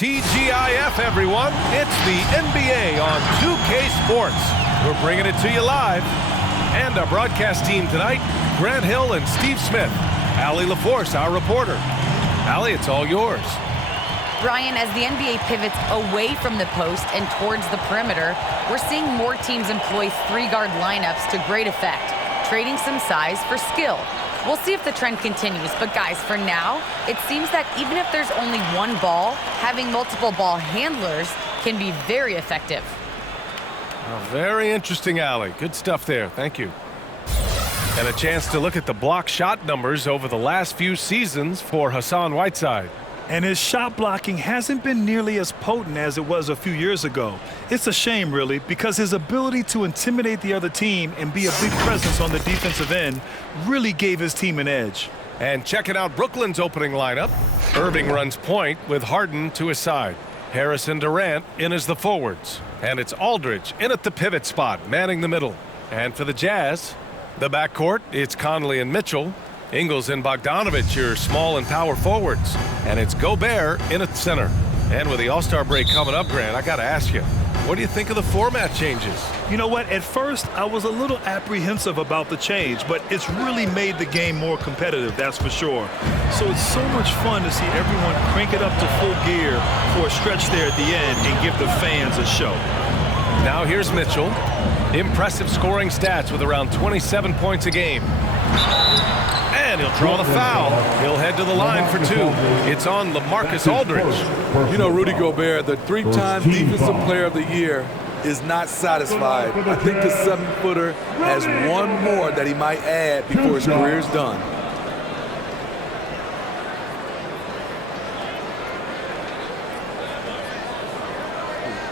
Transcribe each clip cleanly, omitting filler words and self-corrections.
TGIF, everyone. It's the NBA on 2K Sports. We're bringing it to you live. And our broadcast team tonight, Grant Hill and Steve Smith. Allie LaForce, our reporter. Allie, it's all yours. Brian, as the NBA pivots away from the post and towards the perimeter, we're seeing more teams employ three-guard lineups to great effect, trading some size for skill. We'll see if the trend continues, but guys, for now, it seems that even if there's only one ball, having multiple ball handlers can be very effective. Oh, very interesting, Allie. Good stuff there. Thank you. And a chance to look at the block shot numbers over the last few seasons for Hassan Whiteside. And his shot blocking hasn't been nearly as potent as it was a few years ago. It's a shame, really, because his ability to intimidate the other team and be a big presence on the defensive end really gave his team an edge. And checking out Brooklyn's opening lineup, Irving runs point with Harden to his side. Harris and Durant in as the forwards. And it's Aldridge in at the pivot spot, manning the middle. And for the Jazz, the backcourt, it's Conley and Mitchell. Ingles and Bogdanovic, your small and power forwards. And it's Gobert in at center. And with the All-Star break coming up, Grant, I got to ask you, what do you think of the format changes? You know what? At first, I was a little apprehensive about the change, but it's really made the game more competitive, that's for sure. So it's so much fun to see everyone crank it up to full gear for a stretch there at the end and give the fans a show. Now here's Mitchell. Impressive scoring stats with around 27 points a game. And he'll draw the foul. He'll head to the line for two. It's on LaMarcus Aldridge. You know, Rudy Gobert, the three-time Defensive Player of the Year, is not satisfied. I think the 7-footer has one more that he might add before his career is done.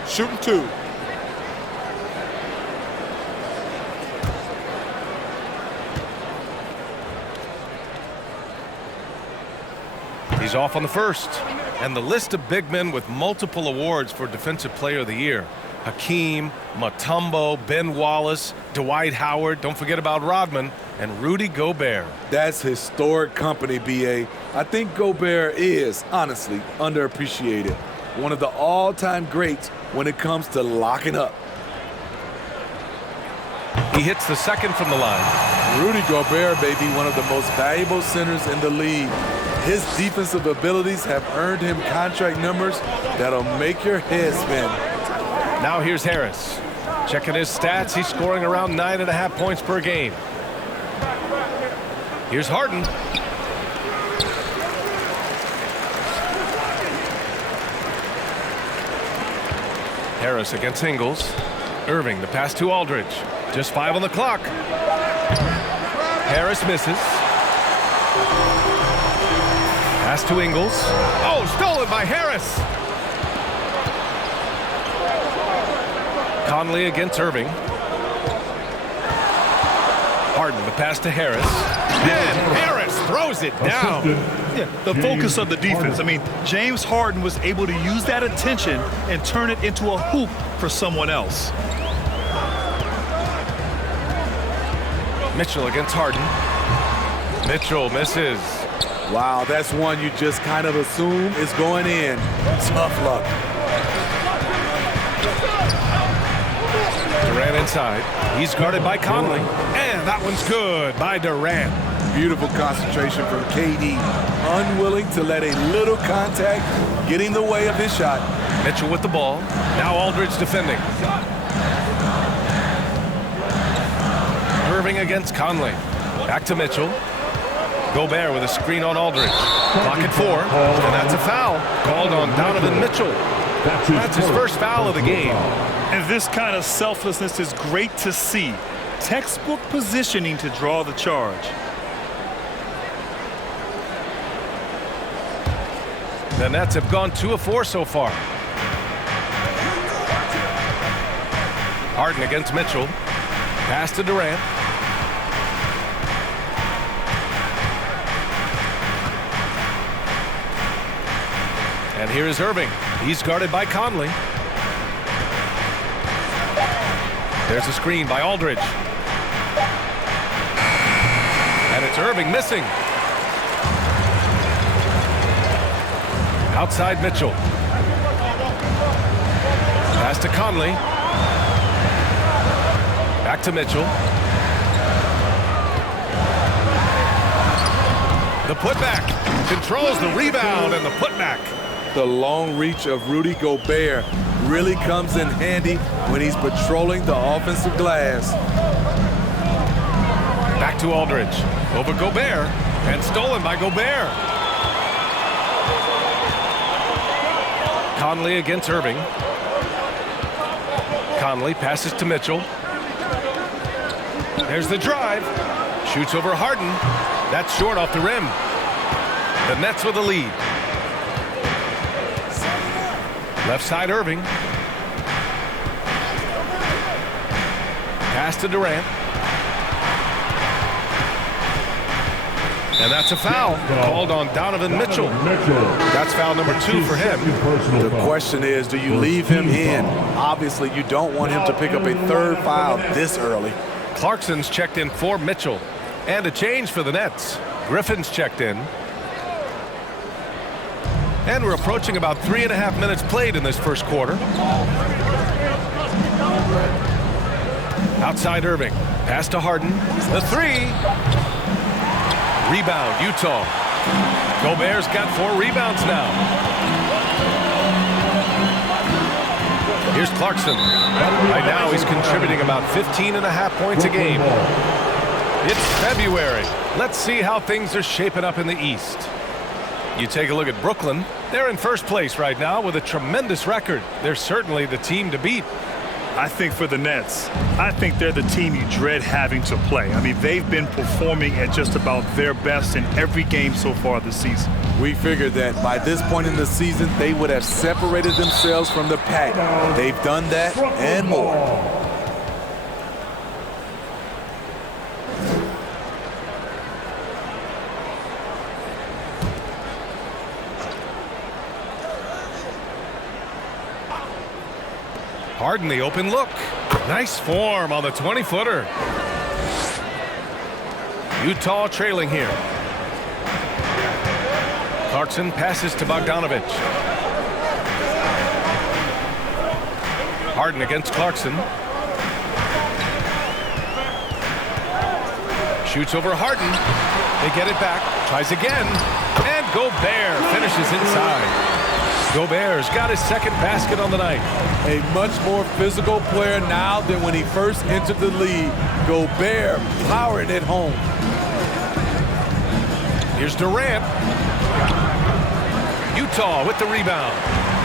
Shooting two. He's off on the first. And the list of big men with multiple awards for Defensive Player of the Year. Hakeem, Mutombo, Ben Wallace, Dwight Howard, don't forget about Rodman, and Rudy Gobert. That's historic company, B.A. I think Gobert is, honestly, underappreciated. One of the all-time greats when it comes to locking up. He hits the second from the line. Rudy Gobert may be one of the most valuable centers in the league. His defensive abilities have earned him contract numbers that'll make your head spin. Now here's Harris. Checking his stats, he's scoring around 9.5 points per game. Here's Harden. Harris against Ingles. Irving, the pass to Aldridge. Just 5 on the clock. Harris misses. Pass to Ingles. Oh, stolen by Harris. Conley against Irving. Harden, the pass to Harris. And Harris throws it down. Yeah, the focus of the defense. I mean, James Harden was able to use that attention and turn it into a hoop for someone else. Mitchell against Harden. Mitchell misses. Wow, that's one you just kind of assume is going in. Tough luck. Durant inside. He's guarded by Conley. And that one's good by Durant. Beautiful concentration from KD. Unwilling to let a little contact get in the way of his shot. Mitchell with the ball. Now Aldridge defending. Irving against Conley. Back to Mitchell. Gobert with a screen on Aldridge. Clock at 4, and that's a foul called on Donovan Mitchell. That's his first foul of the game. And this kind of selflessness is great to see. Textbook positioning to draw the charge. The Nets have gone 2 of 4 so far. Harden against Mitchell. Pass to Durant. And here is Irving. He's guarded by Conley. There's a screen by Aldridge. And it's Irving missing. Outside Mitchell. Pass to Conley. Back to Mitchell. The putback. Controls the rebound and the putback. The long reach of Rudy Gobert really comes in handy when he's patrolling the offensive glass. Back to Aldridge. Over Gobert. And stolen by Gobert. Conley against Irving. Conley passes to Mitchell. There's the drive. Shoots over Harden. That's short off the rim. The Nets with the lead. Left side Irving. Pass to Durant. And that's a foul called on Donovan Mitchell. That's foul number 2 for him. The question is, do you leave him in? Obviously, you don't want him to pick up a third foul this early. Clarkson's checked in for Mitchell. And a change for the Nets. Griffin's checked in. And we're approaching about 3.5 minutes played in this first quarter. Outside Irving. Pass to Harden. The 3. Rebound, Utah. Gobert's got 4 rebounds now. Here's Clarkson. Right now he's contributing about 15.5 points a game. It's February. Let's see how things are shaping up in the East. You take a look at Brooklyn. They're in first place right now with a tremendous record. They're certainly the team to beat. I think for the Nets, I think they're the team you dread having to play. I mean, they've been performing at just about their best in every game so far this season. We figured that by this point in the season, they would have separated themselves from the pack. They've done that and more. Harden the open look. Nice form on the 20-footer. Utah trailing here. Clarkson passes to Bogdanovich. Harden against Clarkson. Shoots over Harden. They get it back. Tries again. And Gobert finishes inside. Gobert's got his second basket on the night. A much more physical player now than when he first entered the league. Gobert powering it home. Here's Durant. Utah with the rebound.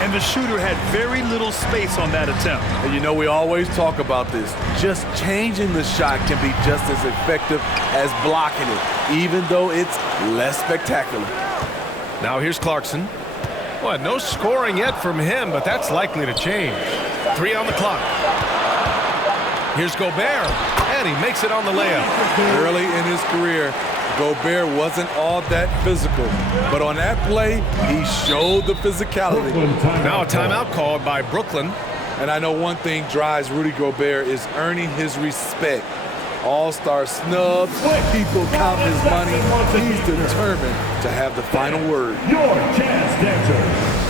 And the shooter had very little space on that attempt. And you know, we always talk about this. Just changing the shot can be just as effective as blocking it, even though it's less spectacular. Now here's Clarkson. Well, no scoring yet from him, but that's likely to change. 3 on the clock. Here's Gobert, and he makes it on the layup. Early in his career, Gobert wasn't all that physical, but on that play, he showed the physicality. Now a timeout called by Brooklyn. And I know one thing drives Rudy Gobert is earning his respect. All-star snubs, people count his money. He's determined to have the final word. Your chance dancer.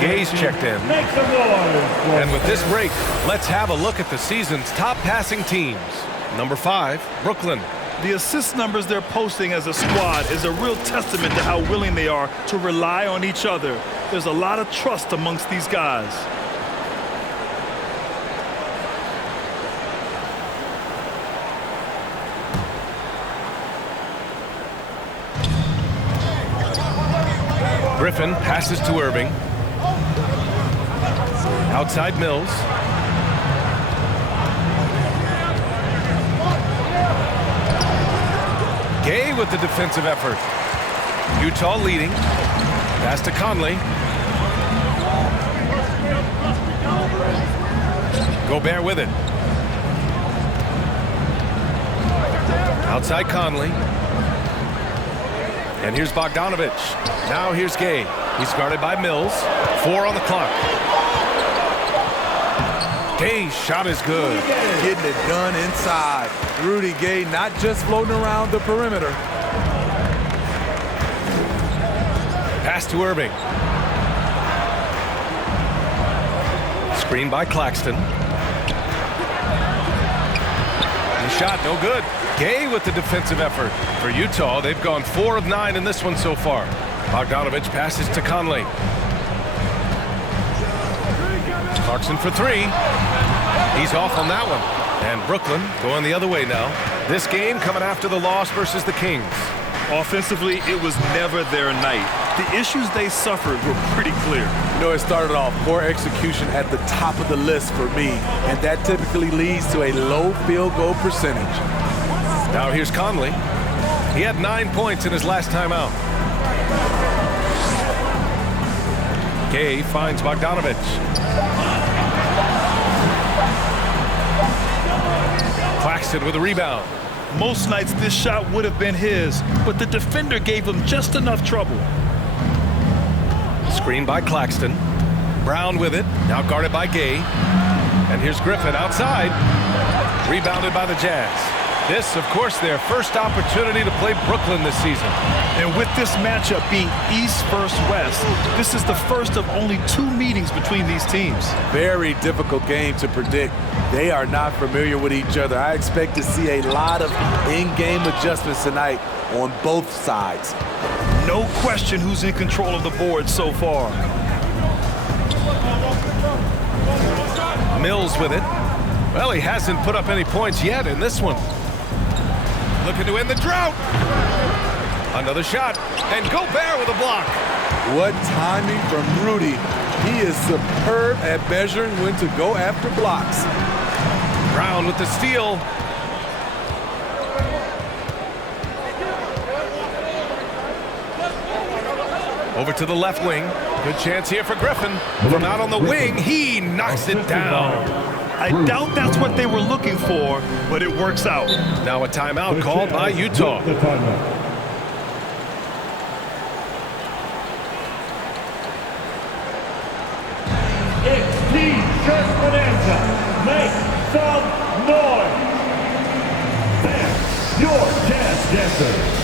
Gay's checked in. Make some noise. And with this break, let's have a look at the season's top passing teams. Number 5, Brooklyn. The assist numbers they're posting as a squad is a real testament to how willing they are to rely on each other. There's a lot of trust amongst these guys. Griffin passes to Irving. Outside Mills. Gay with the defensive effort. Utah leading. Pass to Conley. Gobert with it. Outside Conley. And here's Bogdanovich. Now here's Gay. He's guarded by Mills. 4 on the clock. Gay's shot is good. Getting it done inside. Rudy Gay not just floating around the perimeter. Pass to Irving. Screen by Claxton. The shot no good. Gay with the defensive effort. For Utah, they've gone 4 of 9 in this one so far. Bogdanovich passes to Conley. Clarkson for 3. He's off on that one. And Brooklyn going the other way now. This game coming after the loss versus the Kings. Offensively, it was never their night. The issues they suffered were pretty clear. You know, it started off poor execution at the top of the list for me, and that typically leads to a low field goal percentage. Now here's Conley. He had 9 points in his last time out. Gay finds Bogdanovich. Claxton with a rebound. Most nights this shot would have been his, but the defender gave him just enough trouble. Screen by Claxton. Brown with it. Now guarded by Gay. And here's Griffin outside. Rebounded by the Jazz. This, of course, their first opportunity to play Brooklyn this season. And with this matchup being East versus West, this is the first of only 2 meetings between these teams. Very difficult game to predict. They are not familiar with each other. I expect to see a lot of in-game adjustments tonight on both sides. No question who's in control of the board so far. Mills with it. Well, he hasn't put up any points yet in this one. Looking to end the drought. Another shot. And Gobert with a block. What timing from Rudy. He is superb at measuring when to go after blocks. Brown with the steal. Over to the left wing. Good chance here for Griffin. From out on the wing, he knocks it down. I doubt that's what they were looking for, but it works out. Now a timeout called by Utah. The timeout. It's T-shirt bonanza. Make some noise. And your dance dancers.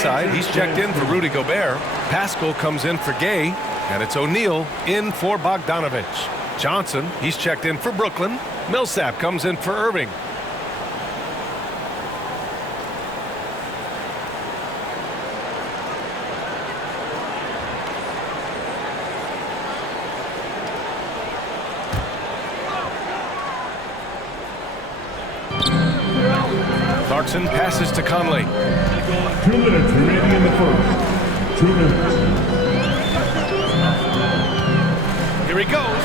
outside. He's checked in for Rudy Gobert. Pascal comes in for Gay. And it's O'Neal in for Bogdanovich. Johnson, he's checked in for Brooklyn. Millsap comes in for Irving. Clarkson passes to Conley. 2 minutes remaining in the first. 2 minutes. Here he goes.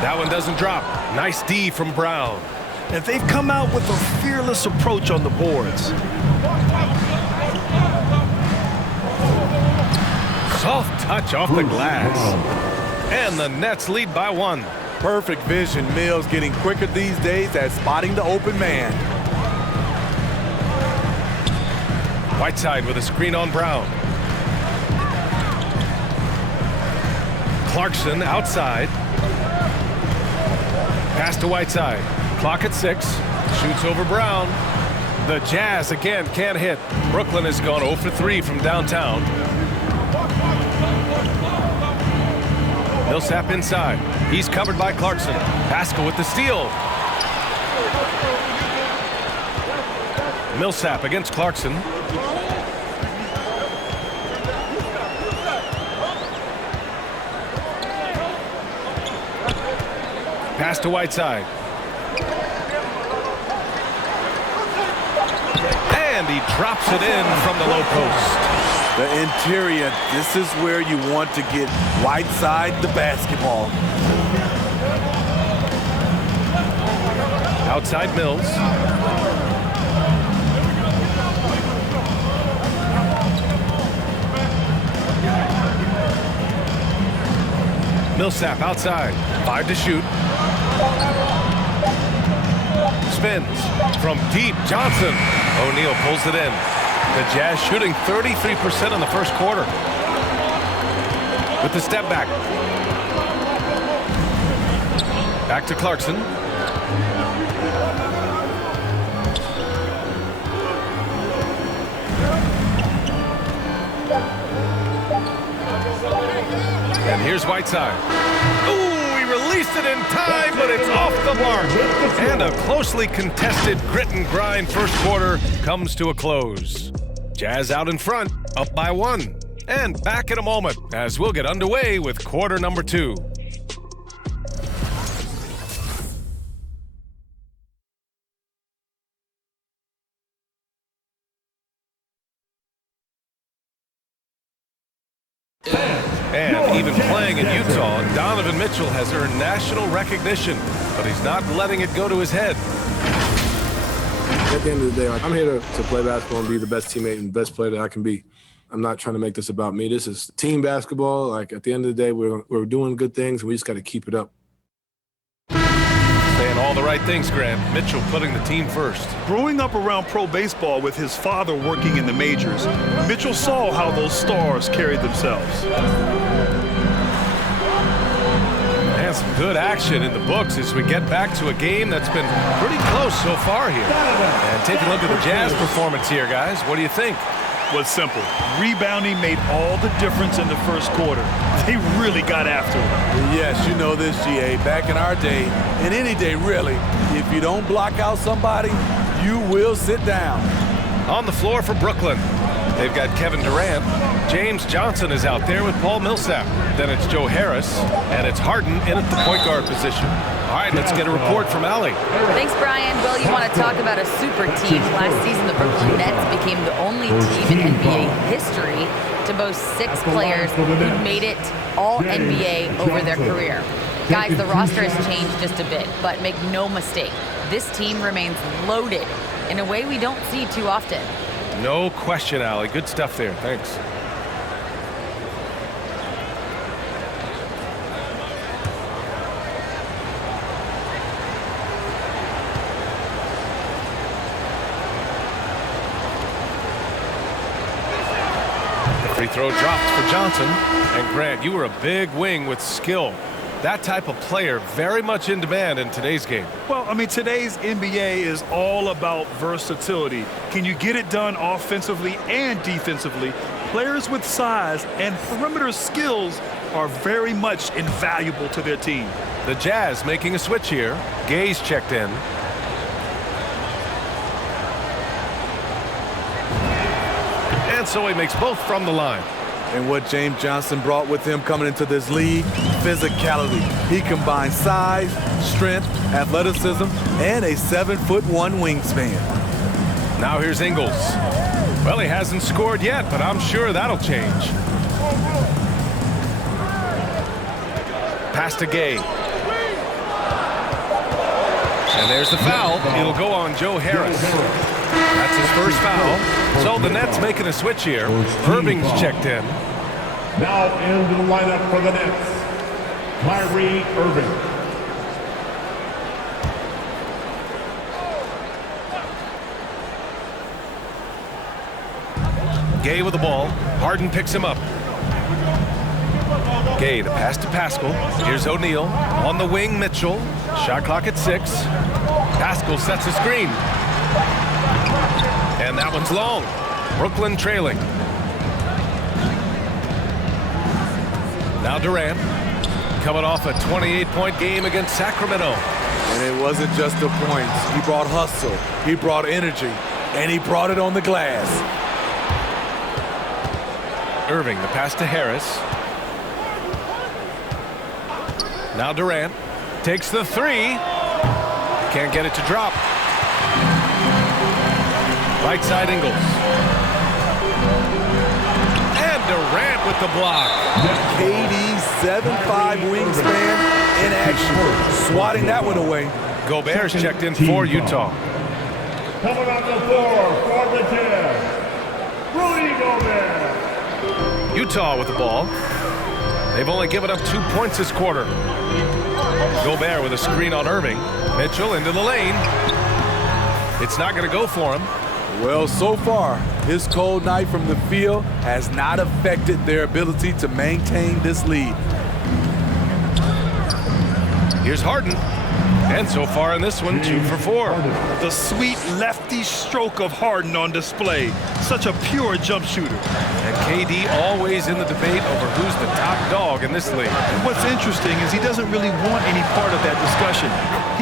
That one doesn't drop. Nice D from Brown. And they've come out with a fearless approach on the boards. Soft touch off the glass. And the Nets lead by 1. Perfect vision. Mills getting quicker these days at spotting the open man. Whiteside with a screen on Brown. Clarkson outside. Pass to Whiteside. Clock at 6. Shoots over Brown. The Jazz again can't hit. Brooklyn has gone 0 for 3 from downtown. Millsap inside. He's covered by Clarkson. Pascal with the steal. Millsap against Clarkson. Pass to Whiteside. And he drops it in from the low post. The interior, this is where you want to get Whiteside the basketball. Outside Mills. Millsap outside. 5 to shoot. Spins from deep. Johnson. O'Neal pulls it in. The Jazz shooting 33% in the first quarter. With the step back. Back to Clarkson. And here's Whiteside. Ooh, he released it in time, but it's off the mark. And a closely contested grit and grind first quarter comes to a close. Jazz out in front, up by 1. And back in a moment as we'll get underway with quarter number 2. And even playing in Utah, Donovan Mitchell has earned national recognition, but he's not letting it go to his head. At the end of the day, I'm here to play basketball and be the best teammate and best player that I can be. I'm not trying to make this about me. This is team basketball. Like, at the end of the day, we're doing good things, and we just got to keep it up. Saying all the right things, Grant. Mitchell putting the team first. Growing up around pro baseball with his father working in the majors, Mitchell saw how those stars carried themselves. And some good action in the books as we get back to a game that's been pretty close so far here. And take a look at the Jazz performance here, guys. What do you think? Was simple. Rebounding made all the difference in the first quarter. They really got after it. Yes, you know this, GA. Back in our day, and any day really, if you don't block out somebody, you will sit down. On the floor for Brooklyn, they've got Kevin Durant. James Johnson is out there with Paul Millsap. Then it's Joe Harris, and it's Harden in at the point guard position. All right, let's get a report from Allie. Thanks, Brian. Well, you want to talk about a super team. Last season, the Brooklyn Nets became the only team in NBA history to boast 6 players who made it all NBA over their career. Guys, the roster has changed just a bit, but make no mistake, this team remains loaded in a way we don't see too often. No question, Allie. Good stuff there. Thanks. Free throw dropped for Johnson. And Grant, you were a big wing with skill. That type of player very much in demand in today's game. Well, I mean, today's NBA is all about versatility. Can you get it done offensively and defensively? Players with size and perimeter skills are very much invaluable to their team. The Jazz making a switch here. Gay's checked in. And so he makes both from the line. And what James Johnson brought with him coming into this league, physicality. He combines size, strength, athleticism, and a 7'1" wingspan. Now here's Ingles. Well, he hasn't scored yet, but I'm sure that'll change. Pass to Gay. And there's the foul. It'll go on Joe Harris. That's his first foul. So the Nets making a switch here. Irving's checked in. Now into the lineup for the Nets, Kyrie Irving. Gay with the ball. Harden picks him up. Gay, the pass to Pascal. Here's O'Neal. On the wing, Mitchell. Shot clock at 6. Pascal sets a screen. And that one's long. Brooklyn trailing. Now Durant, coming off a 28-point game against Sacramento. And it wasn't just the points. He brought hustle, he brought energy, and he brought it on the glass. Irving, the pass to Harris. Now Durant takes the 3. Can't get it to drop. Right side Ingles. And Durant with the block. KD's 7'5" wingspan in action. Swatting that one away. Gobert's checked in for Utah. Coming on the floor for the Jazz, Rudy Gobert. Utah with the ball. They've only given up 2 points this quarter. Gobert with a screen on Irving. Mitchell into the lane. It's not going to go for him. Well, so far, his cold night from the field has not affected their ability to maintain this lead. Here's Harden. And so far in this one, 2 for 4. The sweet lefty stroke of Harden on display. Such a pure jump shooter. And KD always in the debate over who's the top dog in this league. And what's interesting is he doesn't really want any part of that discussion.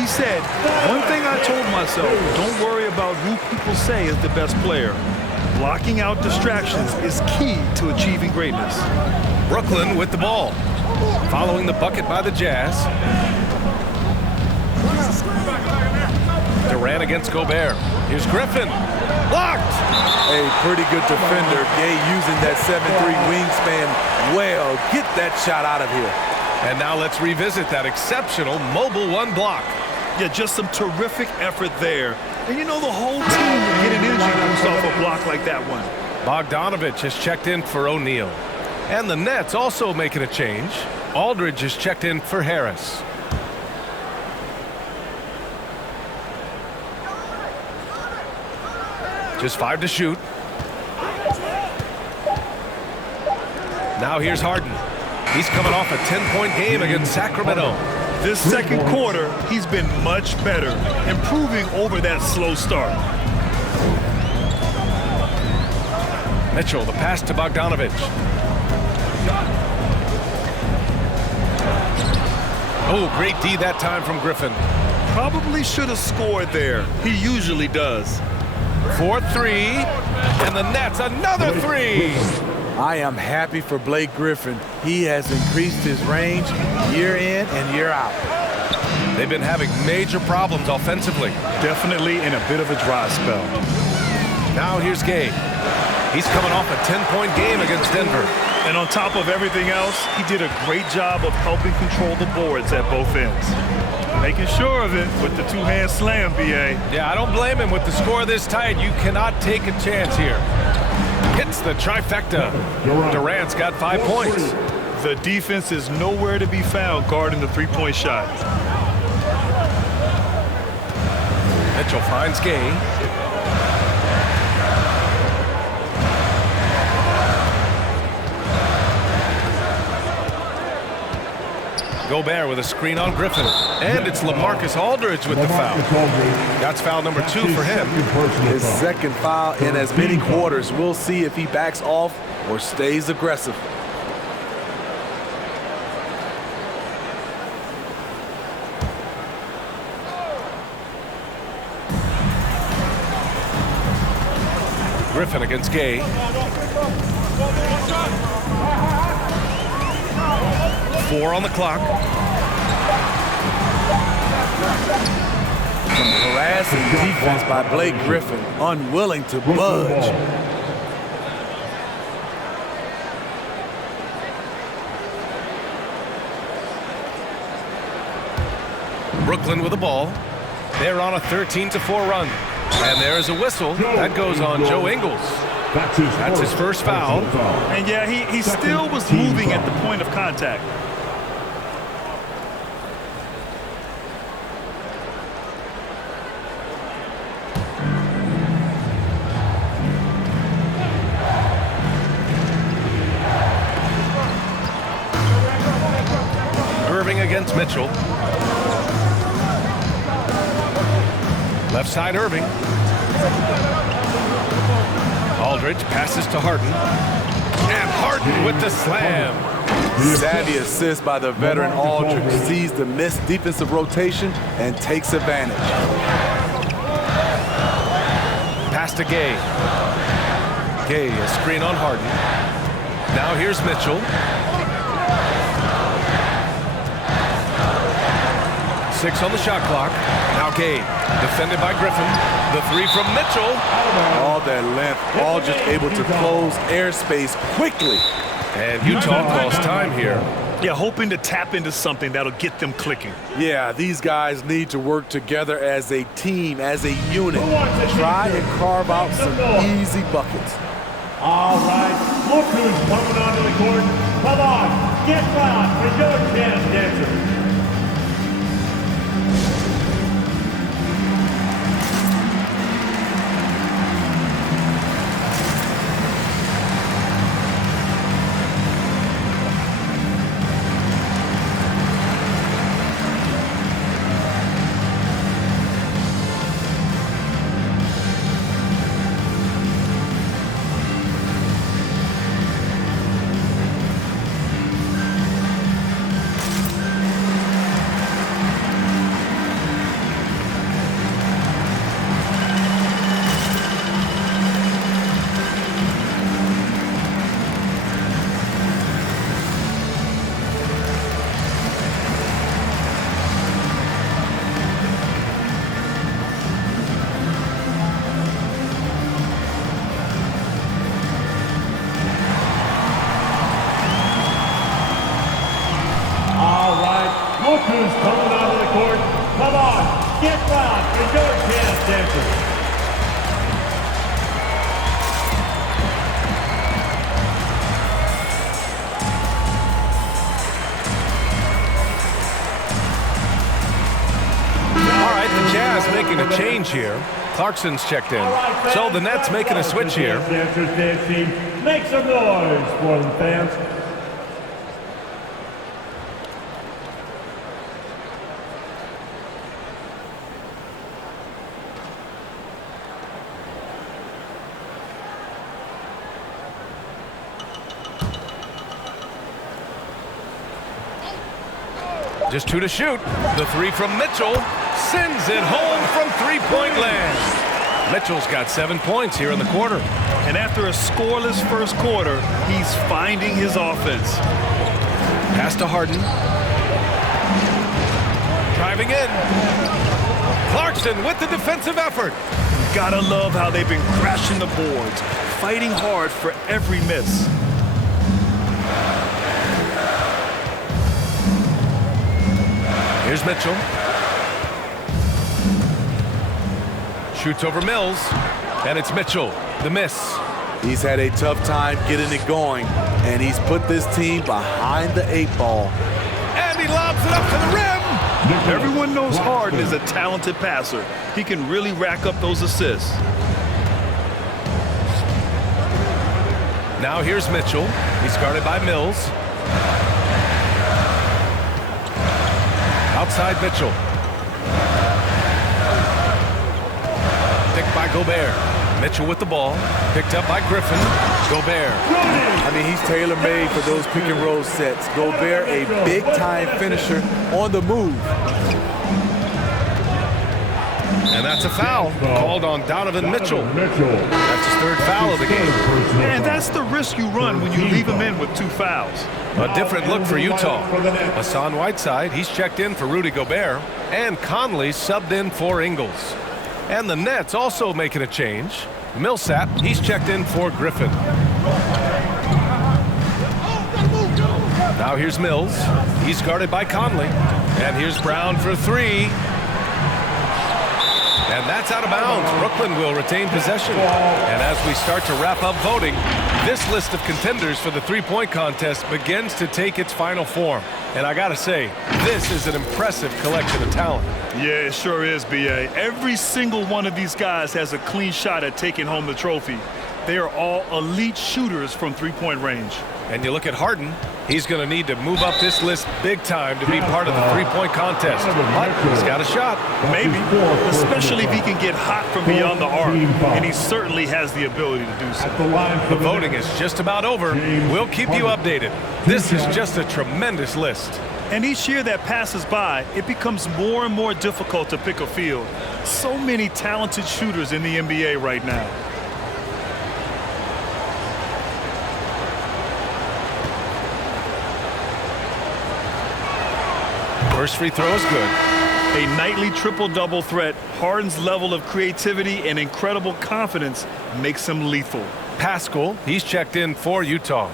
He said, one thing I told myself, don't worry about who people say is the best player. Blocking out distractions is key to achieving greatness. Brooklyn with the ball. Following the bucket by the Jazz. Durant against Gobert. Here's Griffin. Blocked! A pretty good defender. Gay using that 7'3" wingspan well. Get that shot out of here. And now let's revisit that exceptional mobile 1 block. Yeah, just some terrific effort there. And you know the whole team will get an energy boost off a block like that one. Bogdanovich has checked in for O'Neal. And the Nets also making a change. Aldridge is checked in for Harris. Just 5 to shoot. Now here's Harden. He's coming off a 10-point game against Sacramento. This second quarter, he's been much better, improving over that slow start. Mitchell, the pass to Bogdanovich. Oh, great D that time from Griffin. Probably should have scored there. He usually does. 4-3, and the Nets another 3. I am happy for Blake Griffin. He has increased his range year in and year out. They've been having major problems offensively. Definitely in a bit of a dry spell. Now here's Gay. He's coming off a 10-point game against Denver. And on top of everything else, he did a great job of helping control the boards at both ends. Making sure of it with the 2-hand slam, B.A. Yeah, I don't blame him. With the score this tight, you cannot take a chance here. Hits the trifecta. Durant's got 5 points. The defense is nowhere to be found guarding the 3-point shot. Mitchell finds Gay. Gobert with a screen on Griffin. And it's LaMarcus Aldridge with the foul. That's foul number 2 for him. His second foul in as many quarters. We'll see if he backs off or stays aggressive. Griffin against Gay. 4 on the clock. Some harassing defense by Blake Griffin, unwilling to budge. Brooklyn with the ball. They're on a 13-4 run. And there's a whistle. That goes on Joe Ingles. That's his first foul. And yeah, he still was moving at the point of contact. Irving against Mitchell. Left side Irving. Aldridge passes to Harden. And Harden with the slam. Savvy assist by the veteran Aldridge. Sees the missed defensive rotation and takes advantage. Pass to Gay. Gay, a screen on Harden. Now here's Mitchell. 6 on the shot clock. Now Gay, defended by Griffin. The 3 from Mitchell. All that length, all just able to close airspace quickly. And Utah calls time here. Yeah, hoping to tap into something that'll get them clicking. Yeah, these guys need to work together as a team, as a unit. Try and carve out some easy buckets. All right, look who's coming onto the court. Come on, get loud for your chance, dancers. Look who's coming onto the court. Come on, get loud for your chance, dancers. All right, the Jazz making a change here. Clarkson's checked in. So the Nets making a switch here. Dancers dancing. Make some noise for them, fans. Just 2 to shoot. The 3 from Mitchell sends it home from three-point land. Mitchell's got 7 points here in the quarter. And after a scoreless first quarter, he's finding his offense. Pass to Harden. Driving in. Clarkson with the defensive effort. Gotta love how they've been crashing the boards, fighting hard for every miss. Here's Mitchell. Shoots over Mills, and it's Mitchell, the miss. He's had a tough time getting it going, and he's put this team behind the 8 ball. And he lobs it up to the rim. Everyone knows Harden is a talented passer. He can really rack up those assists. Now here's Mitchell. He's guarded by Mills. Outside Mitchell. Picked by Gobert. Mitchell with the ball. Picked up by Griffin. Gobert. I mean, he's tailor-made for those pick and roll sets. Gobert, a big-time finisher on the move. And that's a foul called on Donovan Mitchell. That's his third foul of the game. And that's the risk you run when you leave him in with 2 fouls. A different look for Utah. Hassan Whiteside, he's checked in for Rudy Gobert. And Conley subbed in for Ingles. And the Nets also making a change. Millsap, he's checked in for Griffin. Now here's Mills. He's guarded by Conley. And here's Brown for 3. And that's out of bounds. Brooklyn will retain possession. And as we start to wrap up voting, this list of contenders for the three-point contest begins to take its final form. And I gotta say, this is an impressive collection of talent. Yeah, it sure is, B.A. Every single one of these guys has a clean shot at taking home the trophy. They are all elite shooters from three-point range. And you look at Harden, he's going to need to move up this list big time to be part of the three-point contest. But he's got a shot. Maybe, especially if he can get hot from beyond the arc. And he certainly has the ability to do so. The voting is just about over. We'll keep you updated. This is just a tremendous list. And each year that passes by, it becomes more and more difficult to pick a field. So many talented shooters in the NBA right now. First free throw is good. A nightly triple-double threat, Harden's level of creativity and incredible confidence makes him lethal. Pascal, he's checked in for Utah.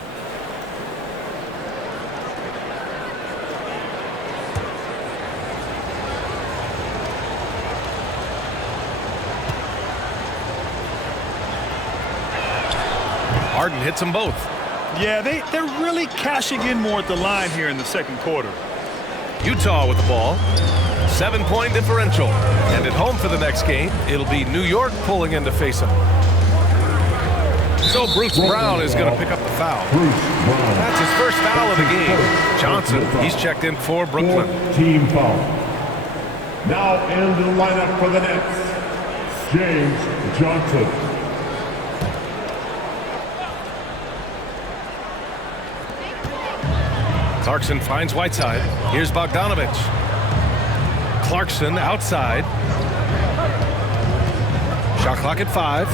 Harden hits them both. Yeah, they're really cashing in more at the line here in the second quarter. Utah with the ball. 7-point differential. And at home for the next game, it'll be New York pulling in to face them. So Bruce Brown is going to pick up the foul. That's his first foul of the game. Johnson, he's checked in for Brooklyn. Team foul. Now in the lineup for the Nets, James Johnson. Clarkson finds Whiteside. Here's Bogdanovich. Clarkson outside. Shot clock at 5.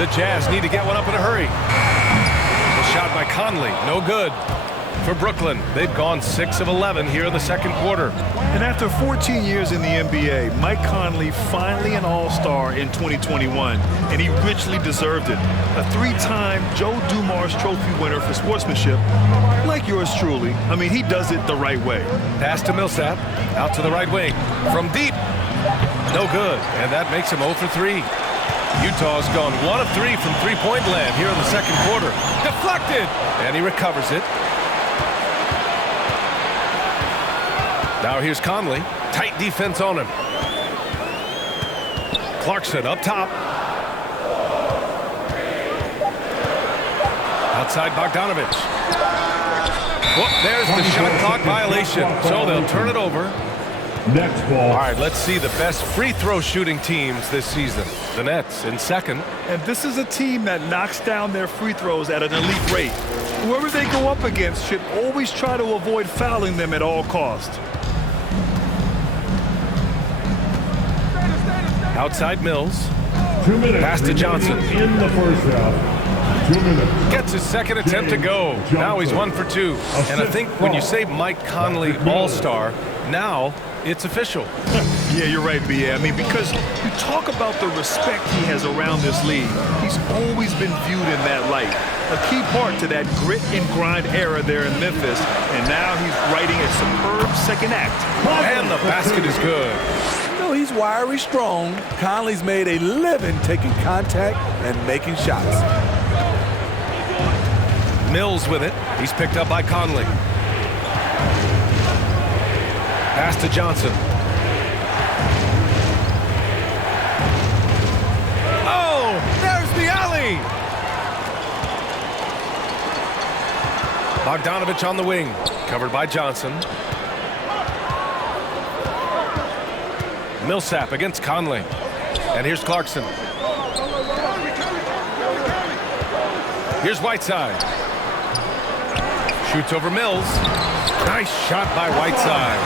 The Jazz need to get one up in a hurry. The shot by Conley, no good. For Brooklyn, they've gone 6 of 11 here in the second quarter. And after 14 years in the NBA, Mike Conley finally an All-Star in 2021, and he richly deserved it. A 3-time Joe Dumars Trophy winner for sportsmanship, like yours truly. I mean, he does it the right way. Pass to Millsap, out to the right wing. From deep, no good, and that makes him 0 for 3. Utah's gone 1 of 3 from three-point land here in the second quarter. Deflected, and he recovers it. Now here's Conley. Tight defense on him. Clarkson up top. Outside Bogdanovich. Whoop, there's the shot clock violation. So they'll turn it over. Next ball. All right, let's see the best free throw shooting teams this season. The Nets in second. And this is a team that knocks down their free throws at an elite rate. Whoever they go up against should always try to avoid fouling them at all costs. Outside Mills. 2 minutes. Pass to Johnson. In the first half. 2 minutes. Gets his second attempt to go. Now he's 1 for 2. And I think when you say Mike Conley All-Star, now it's official. Yeah, you're right, B.A. I mean, because you talk about the respect he has around this league. He's always been viewed in that light. A key part to that grit and grind era there in Memphis. And now he's writing a superb second act. And the basket is good. He's wiry strong. Conley's made a living taking contact and making shots. Mills with it. He's picked up by Conley. Pass to Johnson. Oh, there's the alley. Bogdanovich on the wing, covered by Johnson. Millsap against Conley. And here's Clarkson. Here's Whiteside. Shoots over Mills. Nice shot by Whiteside.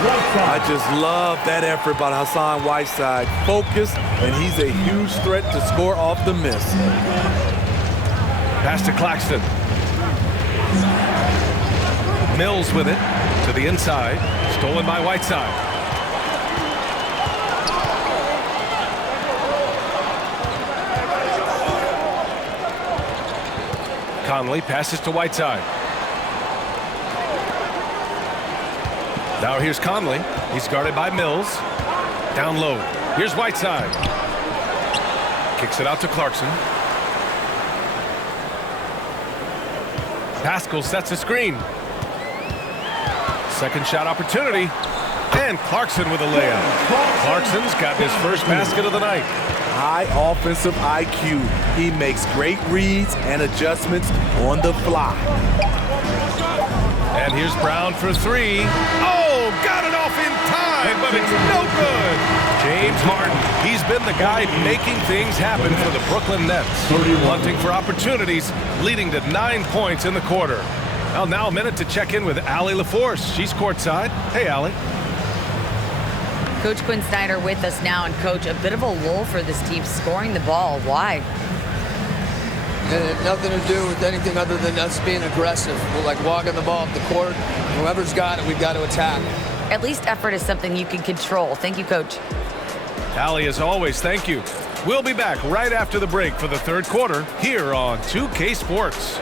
I just love that effort by Hassan Whiteside. Focused, and he's a huge threat to score off the miss. Pass to Claxton. Mills with it to the inside. Stolen by Whiteside. Conley passes to Whiteside. Now here's Conley. He's guarded by Mills. Down low. Here's Whiteside. Kicks it out to Clarkson. Pascal sets a screen. Second shot opportunity. And Clarkson with a layup. Clarkson's got his first basket of the night. High offensive IQ. He makes great reads and adjustments on the fly. And here's Brown for three. Oh, got it off in time, but it's no good. James Harden, he's been the guy making things happen for the Brooklyn Nets. Hunting for opportunities, leading to 9 points in the quarter. Well, now a minute to check in with Allie LaForce. She's courtside. Hey, Allie. Coach Quinn Snyder with us now, and Coach, a bit of a lull for this team scoring the ball. Why? It had nothing to do with anything other than us being aggressive. We're like walking the ball up the court. Whoever's got it, we've got to attack. At least effort is something you can control. Thank you, Coach. Allie, as always, thank you. We'll be back right after the break for the third quarter here on 2K Sports.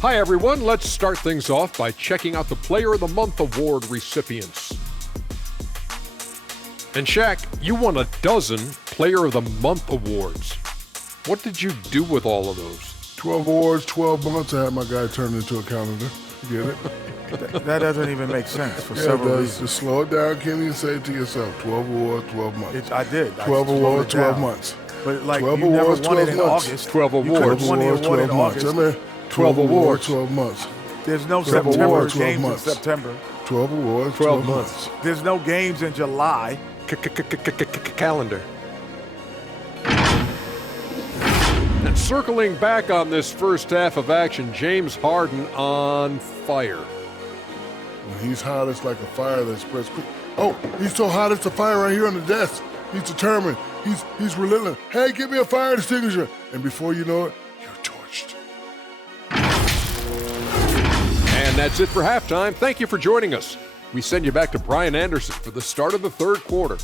Hi, everyone. Let's start things off by checking out the Player of the Month award recipients. And Shaq, you won a dozen Player of the Month awards. What did you do with all of those? 12 awards, 12 months. I had my guy turn it into a calendar. You get it? That doesn't even make sense for Yeah, several it does. reasons. Just slow it down, Kenny, and say it to yourself. 12 awards, 12 months. I did. 12 awards, 12 months. But like 12 you never awards, won it 12 in months. August. 12 You could awards. have won the award 12 in months. August. I mean, 12 awards, 12 months. There's no 12 September awards, 12 games months. in September. 12 awards, 12 12 months. months. There's no games in July. Calendar. And circling back on this first half of action, James Harden on fire. When he's hot, it's like a fire that spreads quick. Oh, he's so hot, it's a fire right here on the desk. He's determined. He's relentless. Hey, give me a fire extinguisher. And before you know it, you're torched. And that's it for halftime. Thank you for joining us. We send you back to Brian Anderson for the start of the third quarter.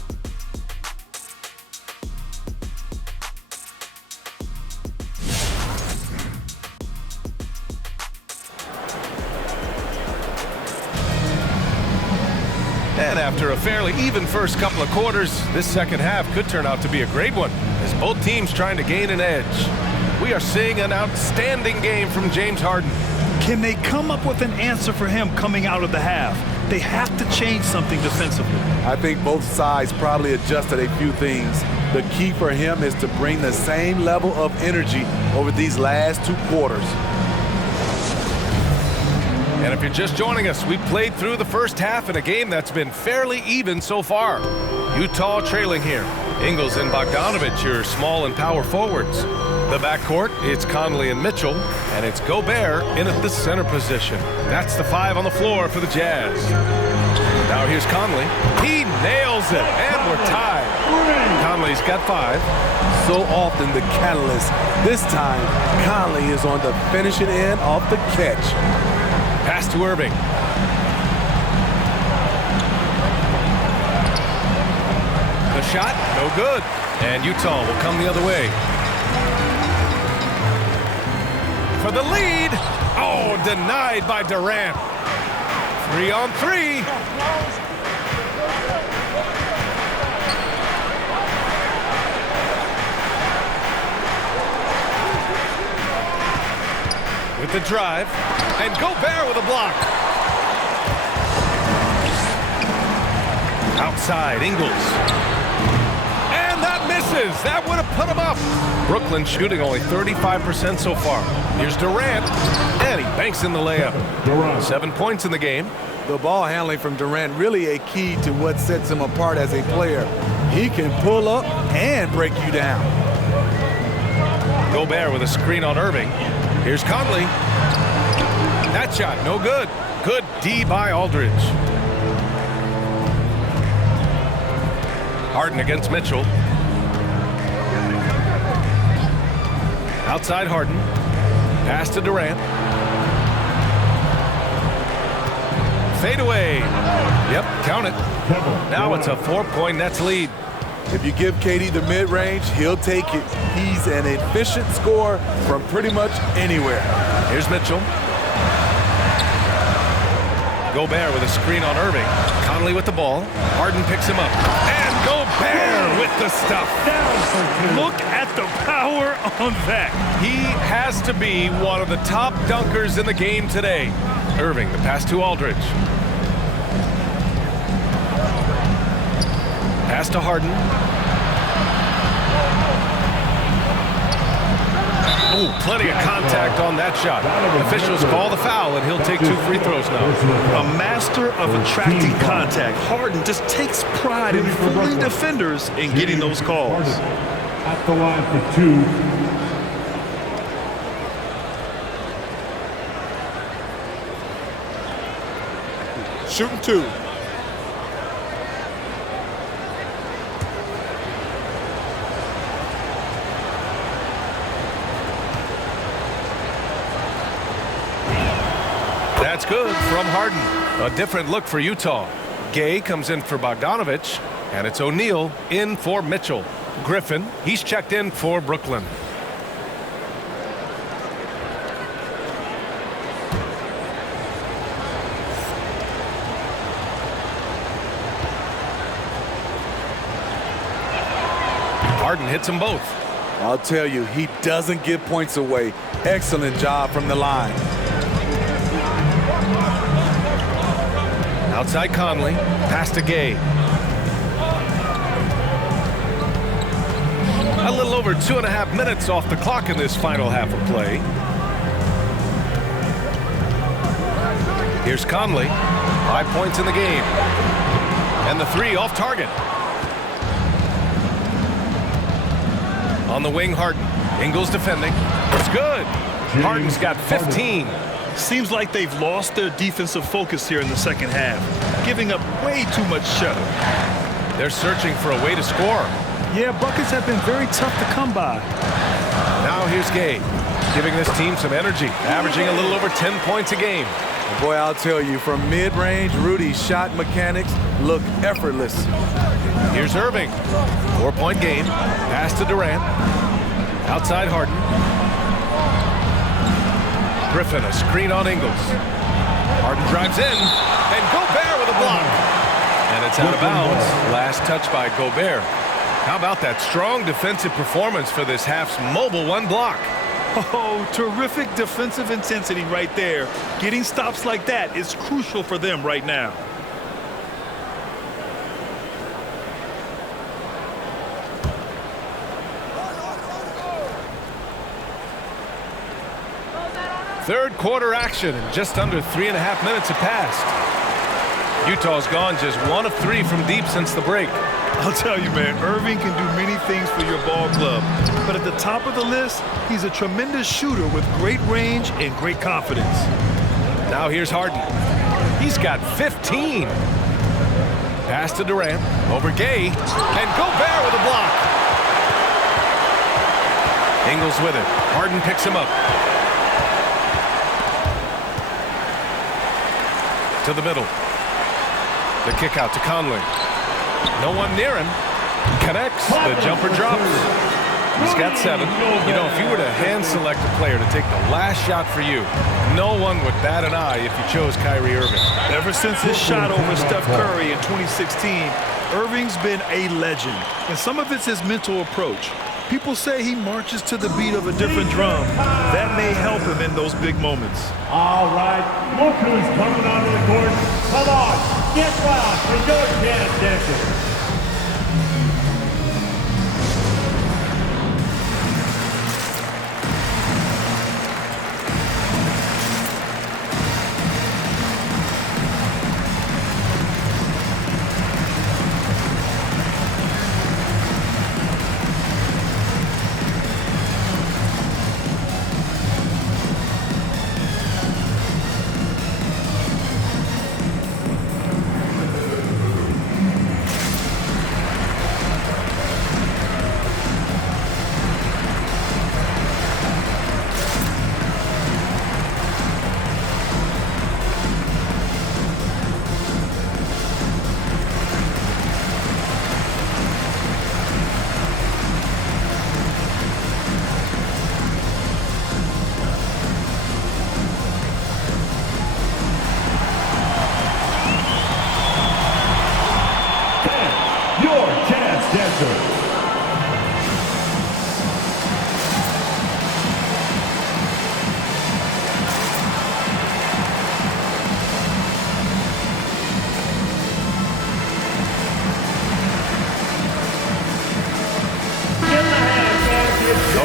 And after a fairly even first couple of quarters, this second half could turn out to be a great one, as both teams trying to gain an edge. We are seeing an outstanding game from James Harden. Can they come up with an answer for him coming out of the half? They have to change something defensively. I think both sides probably adjusted a few things. The key for him is to bring the same level of energy over these last two quarters. And if you're just joining us, we played through the first half in a game that's been fairly even so far. Utah trailing here. Ingles and Bogdanovich, your small and power forwards. The backcourt, it's Conley and Mitchell, and it's Gobert in at the center position. That's the five on the floor for the Jazz. Now here's Conley. He nails it, and we're tied. Conley's got five. So often the catalyst. This time, Conley is on the finishing end of the catch. Pass to Irving. The shot, no good. And Utah will come the other way. For the lead. Oh, denied by Durant. 3 on 3. With the drive. And Gobert with a block. Outside, Ingles. And that misses. is. That would have put him up. Brooklyn shooting only 35% so far. Here's Durant, and he banks in the layup. 7 points in the game. The ball handling from Durant really a key to what sets him apart as a player. He can pull up and break you down. Gobert with a screen on Irving. Here's Conley. That shot, no good. Good D by Aldridge. Harden against Mitchell. Outside Harden. Pass to Durant. Fade away. Yep, count it. Now it's a 4-point Nets lead. If you give KD the mid-range, he'll take it. He's an efficient scorer from pretty much anywhere. Here's Mitchell. Gobert with a screen on Irving. Conley with the ball. Harden picks him up. And Gobert with the stuff. Look at the power on that. He has to be one of the top dunkers in the game today. Irving, the pass to Aldridge. Pass to Harden. Ooh, plenty of contact on that shot. Officials call the foul, and he'll take 2 free throws now. A master of attracting contact. Harden just takes pride in fooling defenders and getting those calls. At the line for 2. Shooting 2. That's good from Harden. A different look for Utah. Gay comes in for Bogdanovich, and it's O'Neal in for Mitchell. Griffin, he's checked in for Brooklyn. Harden hits them both. I'll tell you, he doesn't give points away. Excellent job from the line. Outside Conley, pass to Gay. A little over 2.5 minutes off the clock in this final half of play. Here's Conley, 5 points in the game. And the 3 off target. On the wing, Harden. Ingles defending. It's good. Harden's got 15. Seems like they've lost their defensive focus here in the second half, giving up way too much shuttle. They're searching for a way to score. Yeah, buckets have been very tough to come by. Now here's Gay, giving this team some energy, averaging a little over 10 points a game. And boy, I'll tell you, from mid-range, Rudy's shot mechanics look effortless. Here's Irving. 4-point game. Pass to Durant. Outside Harden. Griffin, a screen on Ingles. Harden drives in, and Gobert with a block. And it's out of bounds. Last touch by Gobert. How about that strong defensive performance for this half's mobile 1 block? Oh, terrific defensive intensity right there. Getting stops like that is crucial for them right now. Third quarter action, and just under 3.5 minutes have passed. Utah's gone just 1 of 3 from deep since the break. I'll tell you, man, Irving can do many things for your ball club. But at the top of the list, he's a tremendous shooter with great range and great confidence. Now here's Harden. He's got 15. Pass to Durant, over Gay, and Gobert with a block. Ingles with it. Harden picks him up. To the middle. The kick out to Conley. No one near him. Connects. The jumper drops. He's got 7. You know, if you were to hand select a player to take the last shot for you, no one would bat an eye if you chose Kyrie Irving. Ever since his shot over Steph Curry in 2016, Irving's been a legend. And some of it's his mental approach. People say he marches to the beat of a different drum. That may help him in those big moments. All right, look who's coming onto the court. Come on, get loud for your chance, dancers.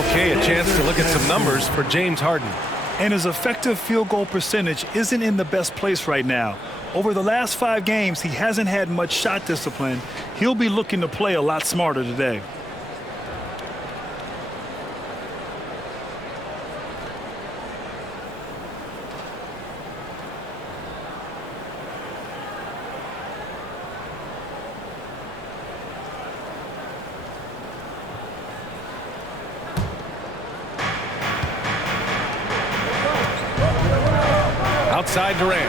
Okay, a chance to look at some numbers for James Harden. And his effective field goal percentage isn't in the best place right now. Over the last 5 games, he hasn't had much shot discipline. He'll be looking to play a lot smarter today. Outside Durant.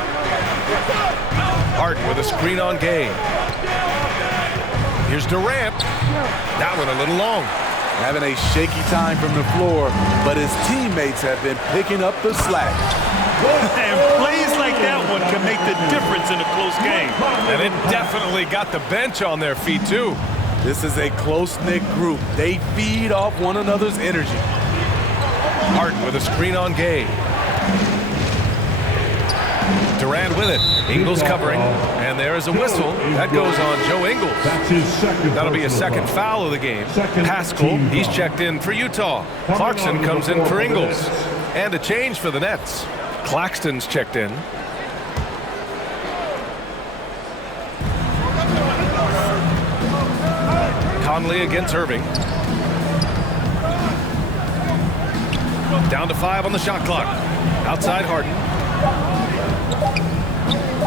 Harden with a screen on Gay. Here's Durant. That one a little long. Having a shaky time from the floor, but his teammates have been picking up the slack. And plays like that one can make the difference in a close game. And it definitely got the bench on their feet, too. This is a close-knit group. They feed off one another's energy. Harden with a screen on Gay. Durant with it. Ingles covering. And there is a whistle. That goes on Joe Ingles. That's his second. That'll be a second foul of the game. Pascal, he's checked in for Utah. Clarkson comes in for Ingles. And a change for the Nets. Claxton's checked in. Conley against Irving. Down to 5 on the shot clock. Outside Harden.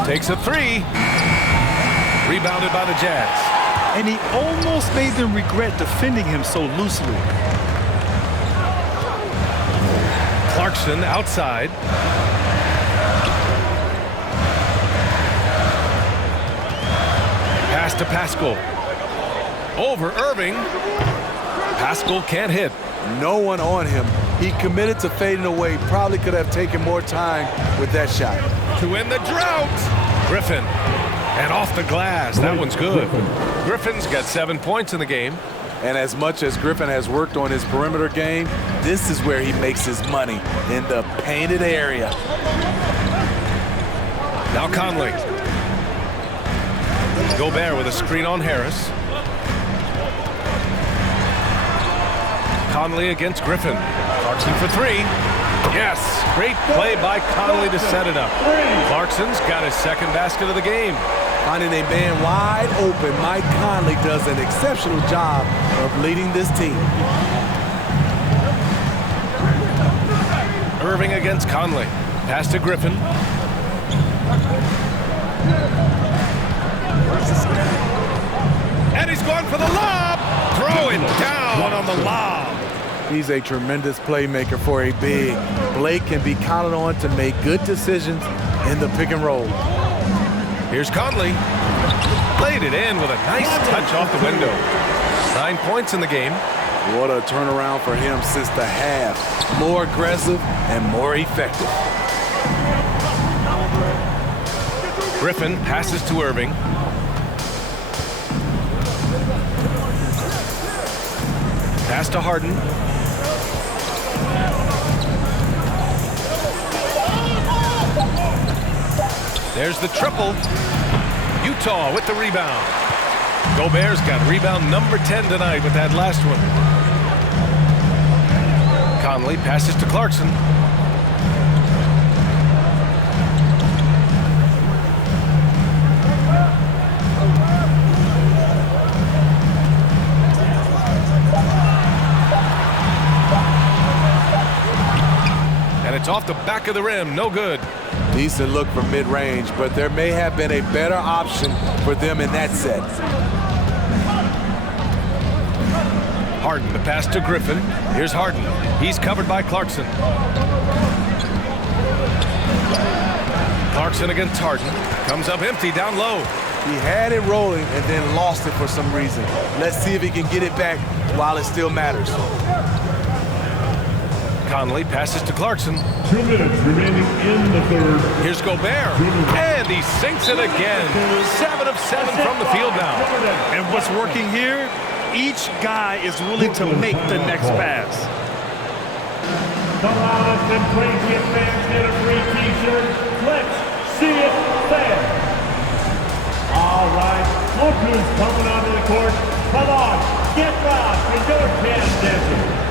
Takes a 3. Rebounded by the Jazz. And he almost made them regret defending him so loosely. Clarkson outside. Pass to Pascal. Over Irving. Pascal can't hit. No one on him. He committed to fading away. Probably could have taken more time with that shot. To end the drought. Griffin. And off the glass. That one's good. Griffin's got 7 points in the game. And as much as Griffin has worked on his perimeter game, this is where he makes his money, in the painted area. Now Conley. Gobert with a screen on Harris. Conley against Griffin. Clarkson for 3. Yes, great play by Conley to set it up. Clarkson's got his second basket of the game. Finding a man wide open, Mike Conley does an exceptional job of leading this team. Irving against Conley. Pass to Griffin. And he's going for the lob. Throw it down on the lob. He's a tremendous playmaker for a big. Blake can be counted on to make good decisions in the pick and roll. Here's Conley. Laid it in with a nice touch off the window. 9 points in the game. What a turnaround for him since the half. More aggressive and more effective. Griffin passes to Irving. Pass to Harden. There's the triple. Utah with the rebound. Gobert's got rebound number 10 tonight with that last one. Conley passes to Clarkson. And it's off the back of the rim. No good. Decent look from mid-range, but there may have been a better option for them in that set. Harden, the pass to Griffin. Here's Harden. He's covered by Clarkson. Clarkson against Harden. Comes up empty down low. He had it rolling and then lost it for some reason. Let's see if he can get it back while it still matters. Conley passes to Clarkson. 2 minutes remaining in the third. Here's Gobert. And he sinks it again. 7 of 7 from the field now. And what's working here? Each guy is willing to make the next pass. Come on, and Crazy fans get a free t-shirt. Let's see it fair. All right, look who's coming onto the court. Come on, get loud for your Candace.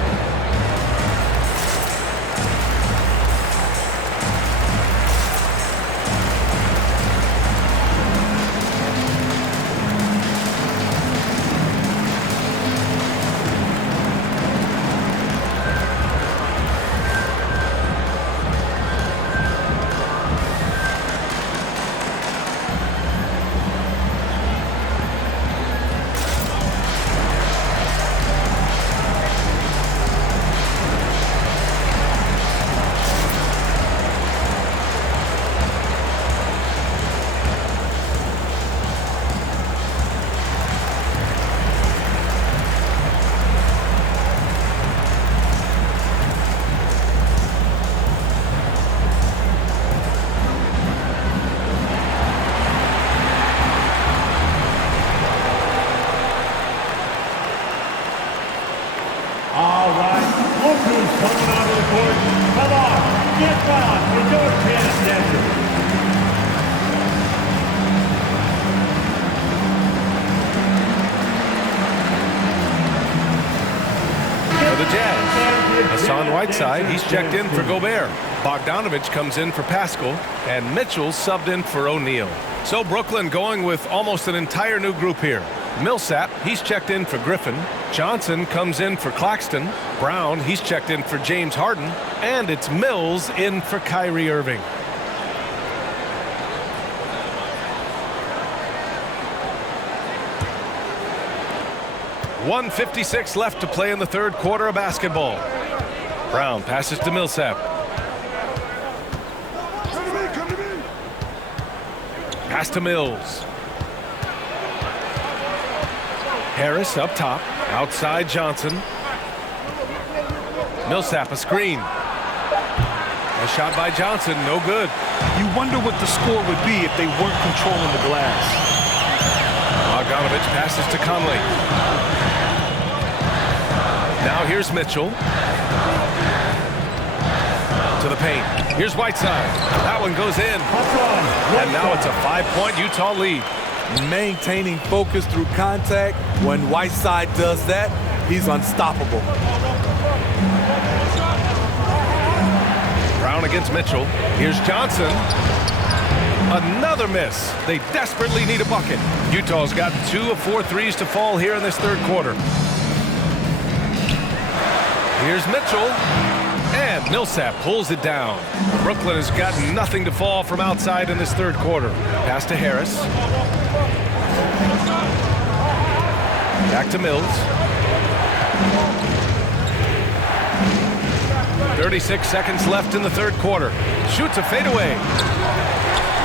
get fouled for your tennis desert. For the Jazz, Hassan Whiteside, he's checked in for Gobert. Bogdanovic comes in for Pascal, and Mitchell subbed in for O'Neal. So Brooklyn going with almost an entire new group here. Millsap, he's checked in for Griffin. Johnson comes in for Claxton. Brown, he's checked in for James Harden. And it's Mills in for Kyrie Irving. .156 left to play in the third quarter of basketball. Brown passes to Millsap. Pass to Mills. Harris up top. Outside Johnson. Millsap a screen. A shot by Johnson, no good. You wonder what the score would be if they weren't controlling the glass. Bogdanovic passes to Conley. Now here's Mitchell. To the paint. Here's Whiteside. That one goes in. And now it's a 5-point Utah lead. Maintaining focus through contact. When Whiteside does that, he's unstoppable. Brown against Mitchell. Here's Johnson. Another miss. They desperately need a bucket. Utah's gotten 2 of 4 threes to fall here in this third quarter. Here's Mitchell. And Millsap pulls it down. Brooklyn has gotten nothing to fall from outside in this third quarter. Pass to Harris. Back to Mills. 36 seconds left in the third quarter. Shoots a fadeaway.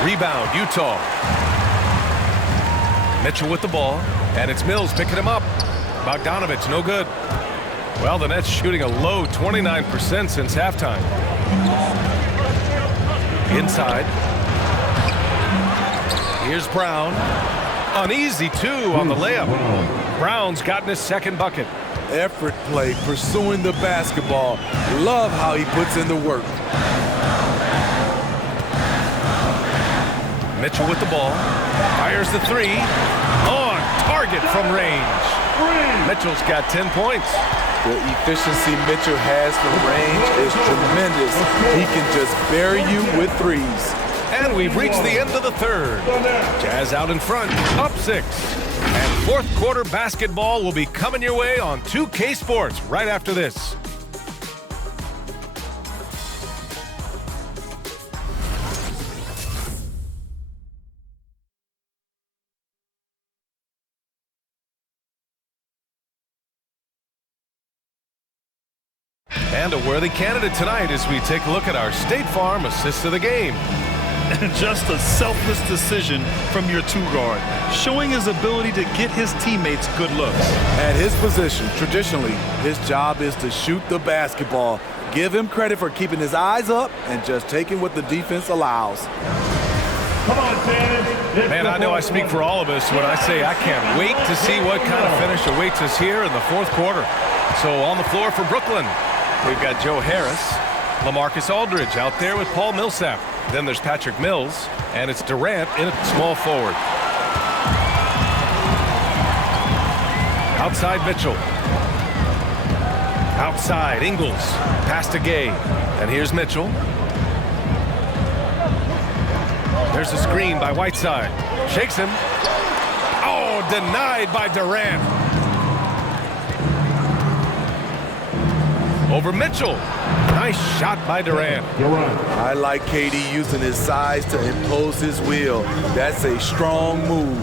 Rebound, Utah. Mitchell with the ball. And it's Mills picking him up. Bogdanovic, no good. Well, the Nets shooting a low 29% since halftime. Inside. Here's Brown. An easy 2 on the layup. Brown's gotten his second bucket. Effort play, pursuing the basketball. Love how he puts in the work. Mitchell with the ball. Fires the 3. On target from range. Mitchell's got 10 points. The efficiency Mitchell has from range is tremendous. He can just bury you with threes. And we've reached the end of the third. Jazz out in front, up 6. And fourth quarter basketball will be coming your way on 2K Sports right after this. And a worthy candidate tonight as we take a look at our State Farm assist of the game. Just a selfless decision from your 2-guard, showing his ability to get his teammates good looks. At his position, traditionally, his job is to shoot the basketball. Give him credit for keeping his eyes up and just taking what the defense allows. Come on, Candace. Man, I know I speak for all of us when I say I can't wait to see what kind of finish awaits us here in the fourth quarter. So on the floor for Brooklyn, we've got Joe Harris, LaMarcus Aldridge out there with Paul Millsap. Then there's Patrick Mills, and it's Durant in at small forward. Outside Mitchell. Outside Ingles. Pass to Gay. And here's Mitchell. There's a screen by Whiteside. Shakes him. Oh, denied by Durant. Over Mitchell. Nice shot by Durant. I like KD using his size to impose his will. That's a strong move.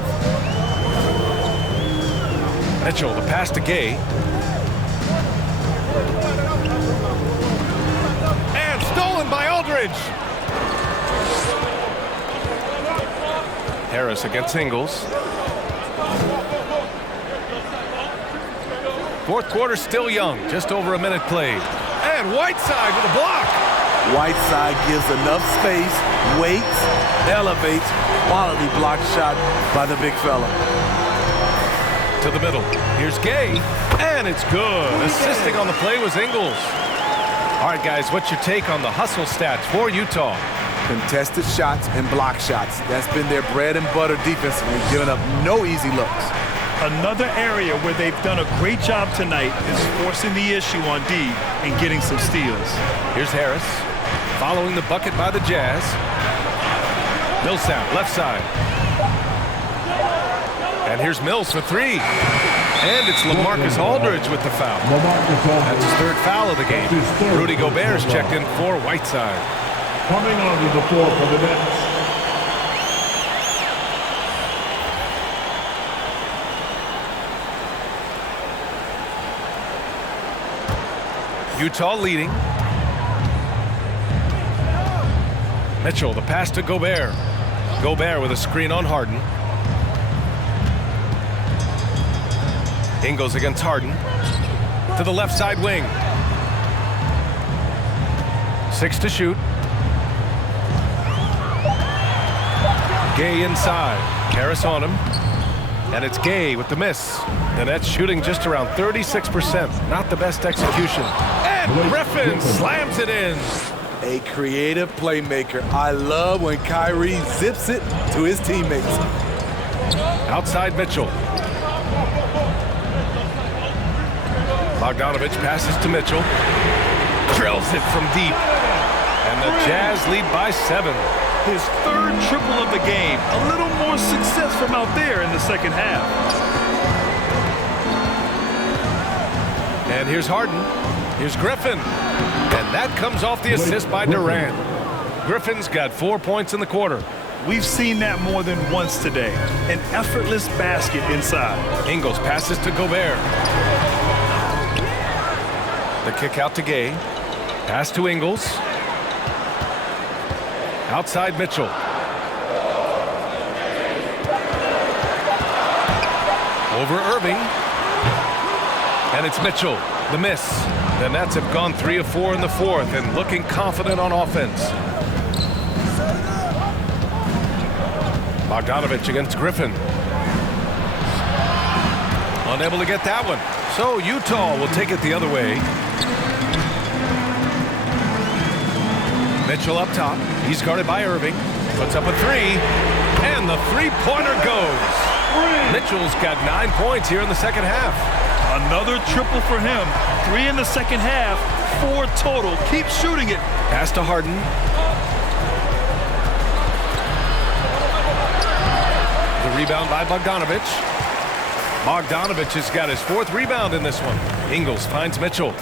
Mitchell, the pass to Gay. And stolen by Aldridge. Harris against Ingles. Fourth quarter still young, just over a minute played. And Whiteside with a block. Whiteside gives enough space, waits, elevates, quality block shot by the big fella. To the middle. Here's Gay, and it's good. Assisting on the play was Ingles. All right, guys, what's your take on the hustle stats for Utah? Contested shots and block shots. That's been their bread and butter defensively, giving up no easy looks. Another area where they've done a great job tonight is forcing the issue on D and getting some steals. Here's Harris, following the bucket by the Jazz. Millsap, left side. And here's Mills for three. And it's LaMarcus Aldridge with the foul. That's his third foul of the game. Rudy Gobert's checked in for Whiteside. Coming onto the floor for the Nets. Utah leading. Mitchell, the pass to Gobert. Gobert with a screen on Harden. Ingles against Harden. To the left side wing. 6 to shoot. Gay inside. Harris on him. And it's Gay with the miss. The Nets shooting just around 36%. Not the best execution. And Griffin slams it in. A creative playmaker. I love when Kyrie zips it to his teammates. Outside Mitchell. Bogdanovich passes to Mitchell. Drills it from deep. And the Jazz lead by 7. His third triple of the game. A little more success from out there in the second half. And here's Harden. Here's Griffin. And that comes off the assist by Durant. Griffin's got 4 points in the quarter. We've seen that more than once today. An effortless basket inside. Ingles passes to Gobert. The kick out to Gay. Pass to Ingles. Outside Mitchell. Over Irving. And it's Mitchell. The miss. The Nets have gone 3 of 4 in the fourth and looking confident on offense. Bogdanovich against Griffin. Unable to get that one. So Utah will take it the other way. Mitchell up top. He's guarded by Irving. Puts up a three. And the three-pointer goes. Mitchell's got 9 points here in the second half. Another triple for him. 3 in the second half. 4 total. Keep shooting it. Pass to Harden. The rebound by Bogdanovich. Bogdanovich has got his 4th rebound in this one. Ingles finds Mitchell.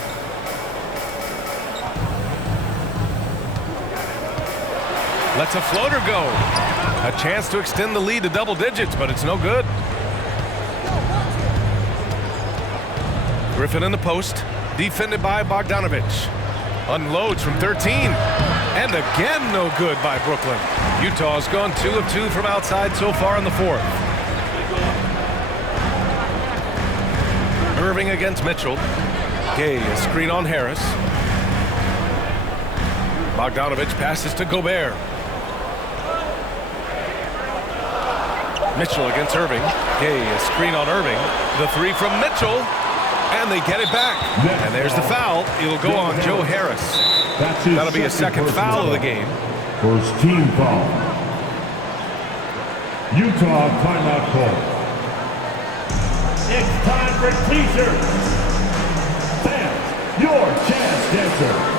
Lets a floater go. A chance to extend the lead to double digits, but it's no good. Griffin in the post. Defended by Bogdanovich. Unloads from 13. And again no good by Brooklyn. Utah's gone 2 of 2 from outside so far in the fourth. Irving against Mitchell. Gay, a screen on Harris. Bogdanovich passes to Gobert. Mitchell against Irving. Gay, a screen on Irving. The three from Mitchell. And they get it back. And there's the foul. It'll go on Joe Harris. That'll be a second foul of the game. First team foul. Utah timeout call. It's time for t-shirts. Fans, your chance dancer.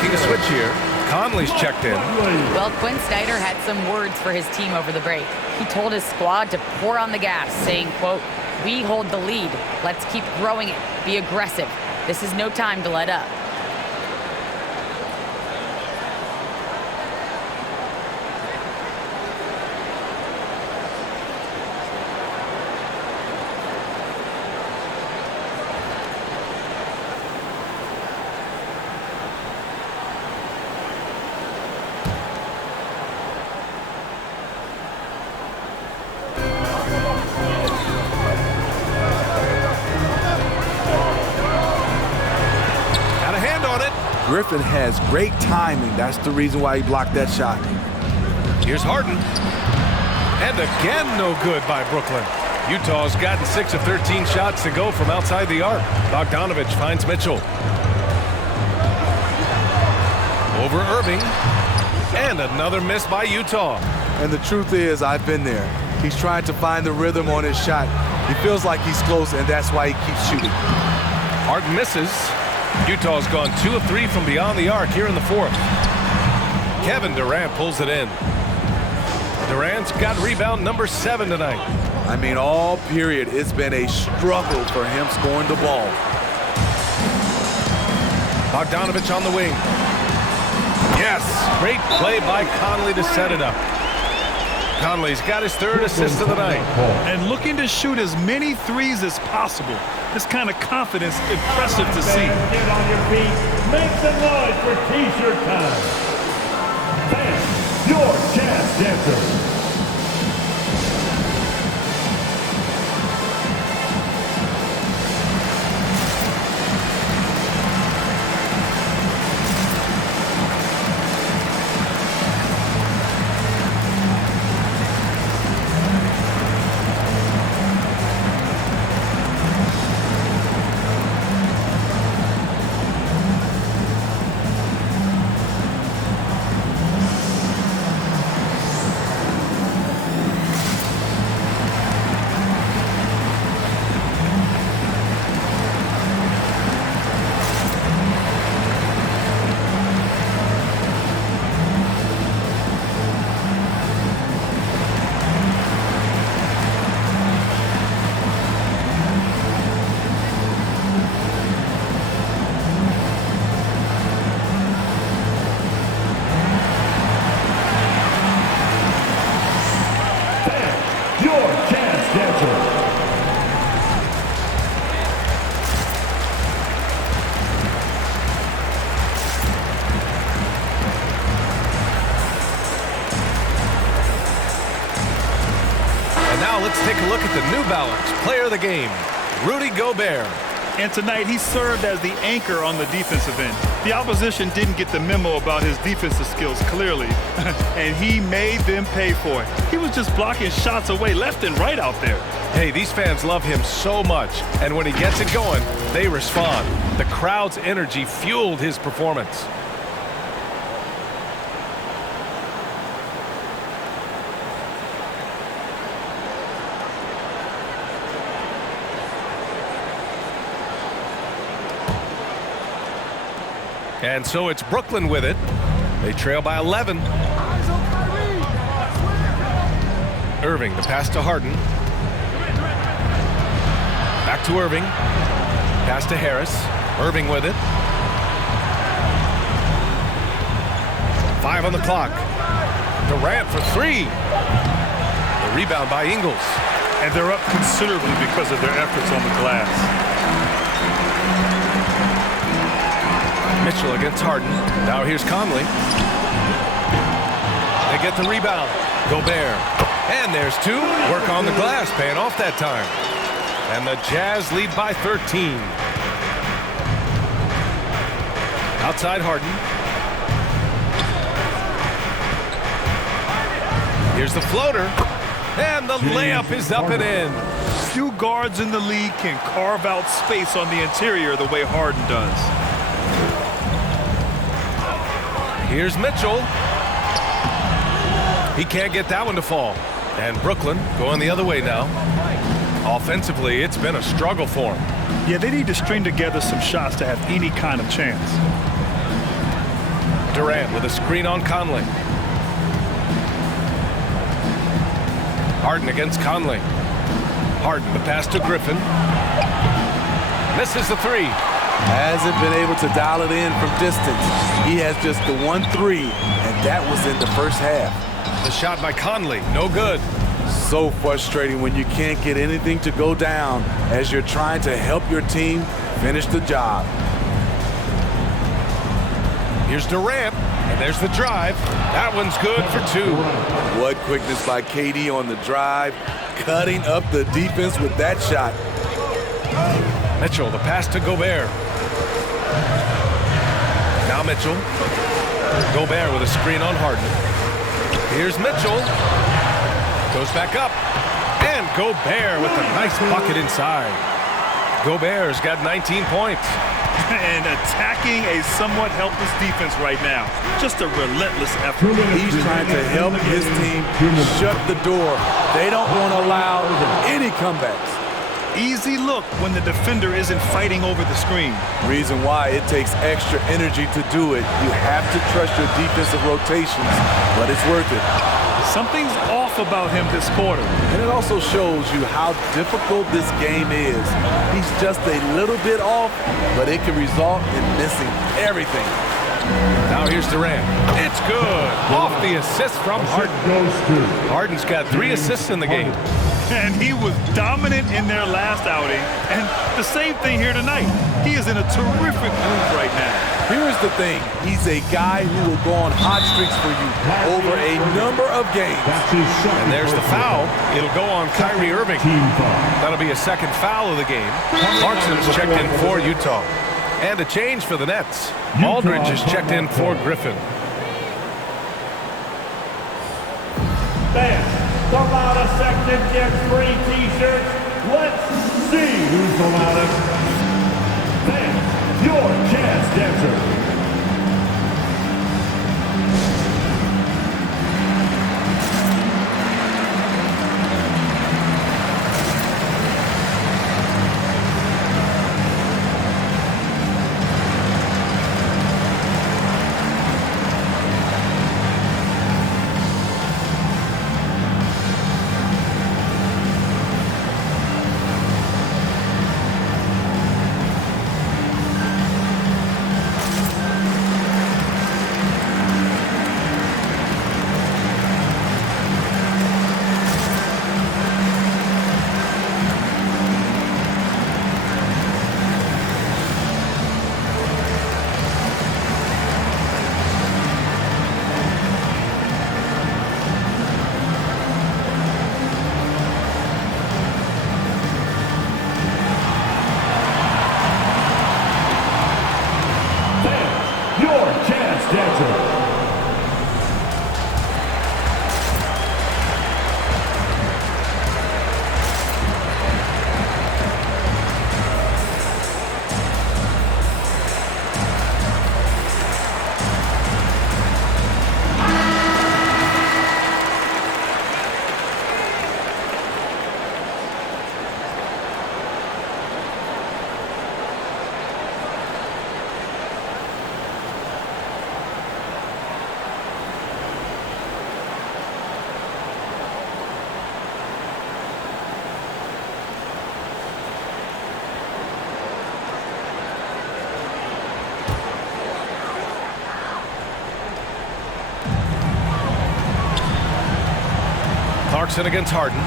making a switch here. Conley's checked in. Well, Quinn Snyder had some words for his team over the break. He told his squad to pour on the gas, saying, quote, "We hold the lead. Let's keep growing it. Be aggressive. This is no time to let up." Griffin has great timing. That's the reason why he blocked that shot. Here's Harden. And again, no good by Brooklyn. Utah's gotten 6 of 13 shots to go from outside the arc. Bogdanovic finds Mitchell. Over Irving. And another miss by Utah. And the truth is, I've been there. He's trying to find the rhythm on his shot. He feels like he's close, and that's why he keeps shooting. Harden misses. Utah's gone 2 of 3 from beyond the arc here in the fourth. Kevin Durant pulls it in. Durant's got rebound number 7 tonight. I mean, all period, it's been a struggle for him scoring the ball. Bogdanovic on the wing. Yes, great play by Conley to set it up. Conley's got his 3rd assist of the night. And looking to shoot as many threes as possible. This kind of confidence, impressive to see. Get on your feet. Make some noise for T-shirt time. Fans, your jazz dancer. Let's take a look at the New Balance player of the game, Rudy Gobert. And tonight he served as the anchor on the defensive end. The opposition didn't get the memo about his defensive skills clearly, and he made them pay for it. He was just blocking shots away left and right out there. Hey, these fans love him so much, and when he gets it going, they respond. The crowd's energy fueled his performance. And so it's Brooklyn with it. They trail by 11. Irving, the pass to Harden. Back to Irving. Pass to Harris. Irving with it. 5 on the clock. Durant for 3. The rebound by Ingles. And they're up considerably because of their efforts on the glass. Mitchell against Harden. Now here's Conley. They get the rebound. Gobert. And there's 2. Work on the glass, paying off that time. And the Jazz lead by 13. Outside Harden. Here's the floater. And the layup is up and in. Few guards in the league can carve out space on the interior the way Harden does. Here's Mitchell. He can't get that one to fall. And Brooklyn going the other way now. Offensively, it's been a struggle for them. Yeah, they need to string together some shots to have any kind of chance. Durant with a screen on Conley. Harden against Conley. Harden, the pass to Griffin. Misses the three. Hasn't been able to dial it in from distance. He has just the 1-3, and that was in the first half. The shot by Conley, no good. So frustrating when you can't get anything to go down as you're trying to help your team finish the job. Here's Durant, and there's the drive. That one's good for two. What quickness by KD on the drive, cutting up the defense with that shot. Mitchell, the pass to Gobert. Now Mitchell. Gobert with a screen on Harden. Here's Mitchell. Goes back up. And Gobert with a nice bucket inside. Gobert's got 19 points. And attacking a somewhat helpless defense right now. Just a relentless effort. He's trying to help his team shut the door. They don't want to allow any comebacks. Easy look when the defender isn't fighting over the screen. Reason why it takes extra energy to do it. You have to trust your defensive rotations, but it's worth it. Something's off about him this quarter. And it also shows you how difficult this game is. He's just a little bit off, but it can result in missing everything. Now here's Durant. It's good. Off the assist from Harden. Harden's got 3 assists in the game. And he was dominant in their last outing. And the same thing here tonight. He is in a terrific groove right now. Here's the thing. He's a guy who will go on hot streaks for you over a number of games. And there's the foul. It'll go on Kyrie Irving. That'll be a second foul of the game. Clarkson's checked in for Utah. And a change for the Nets. Aldridge is checked in for Griffin. Fans, come out of section, get free t-shirts. Let's see who's the loudest. Fans, your chance dancer. Clarkson against Harden.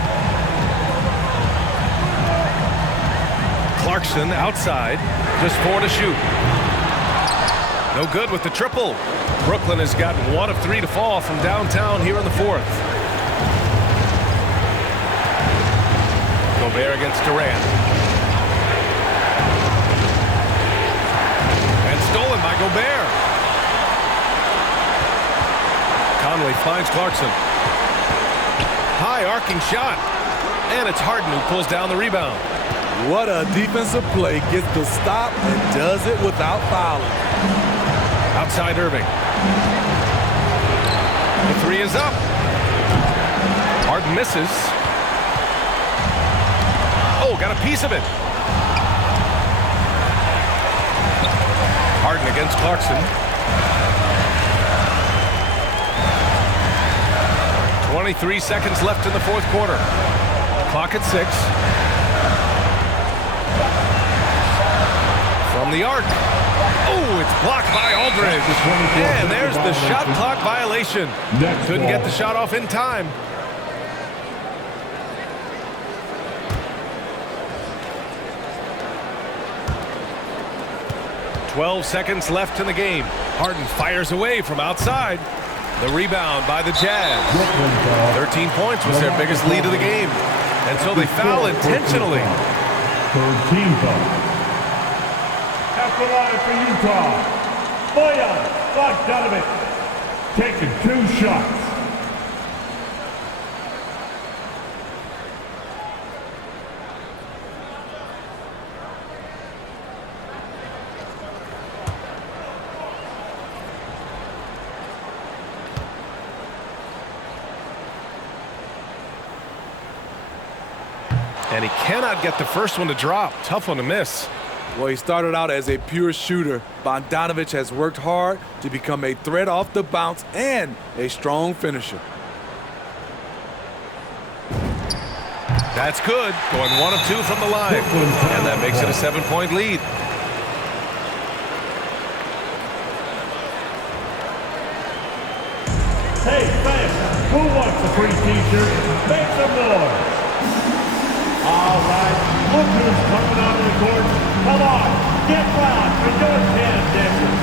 Clarkson outside, just 4 to shoot. No good with the triple. Brooklyn has gotten 1 of 3 to fall from downtown here in the 4th. Gobert against Durant. And stolen by Gobert. Conley finds Clarkson. High arcing shot. And it's Harden who pulls down the rebound. What a defensive play. Gets the stop and does it without fouling. Outside Irving. The 3 is up. Harden misses. Oh, got a piece of it. Harden against Clarkson. 23 seconds left in the fourth quarter. Clock at 6. From the arc. Oh, it's blocked by Aldridge. And there's the shot clock violation. Couldn't get the shot off in time. "12 seconds left in the game. Harden fires away from outside. The rebound by the Jazz. 13 points was their biggest lead of the game. And so they foul intentionally. Third team foul. At the line for Utah, Bojan Bogdanovic taking 2 shots. And he cannot get the first one to drop. Tough one to miss. Well, he started out as a pure shooter. Bogdanovic has worked hard to become a threat off the bounce and a strong finisher. That's good. Going 1 of 2 from the line. And that makes it a 7-point lead. Hey, fans, who wants a free t-shirt? Make some noise. All right, look who's coming onto the court. Come on, get loud for your Candace.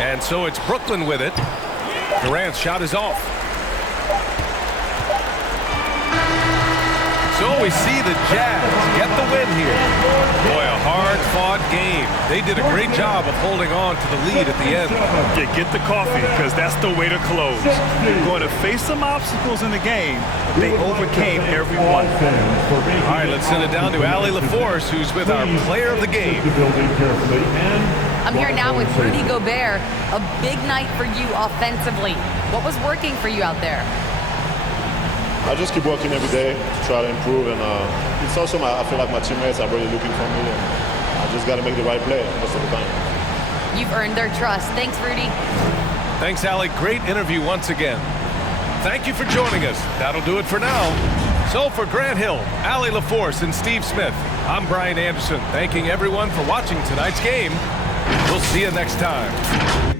And so it's Brooklyn with it. Durant's shot is off. So we see the Jazz get the win here. Boy, a hard-fought game. They did a great job of holding on to the lead at the end. Yeah, get the coffee, because that's the way to close. You're going to face some obstacles in the game, but they overcame every one. All right, let's send it down to Allie LaForce, who's with our player of the game. I'm here now with Rudy Gobert. A big night for you offensively. What was working for you out there? I just keep working every day to try to improve, and it's also I feel like my teammates are really looking for me, and I just got to make the right play most of the time. You've earned their trust. Thanks, Rudy. Thanks, Allie. Great interview once again. Thank you for joining us. That'll do it for now. So for Grant Hill, Allie LaForce, and Steve Smith, I'm Brian Anderson, thanking everyone for watching tonight's game. We'll see you next time.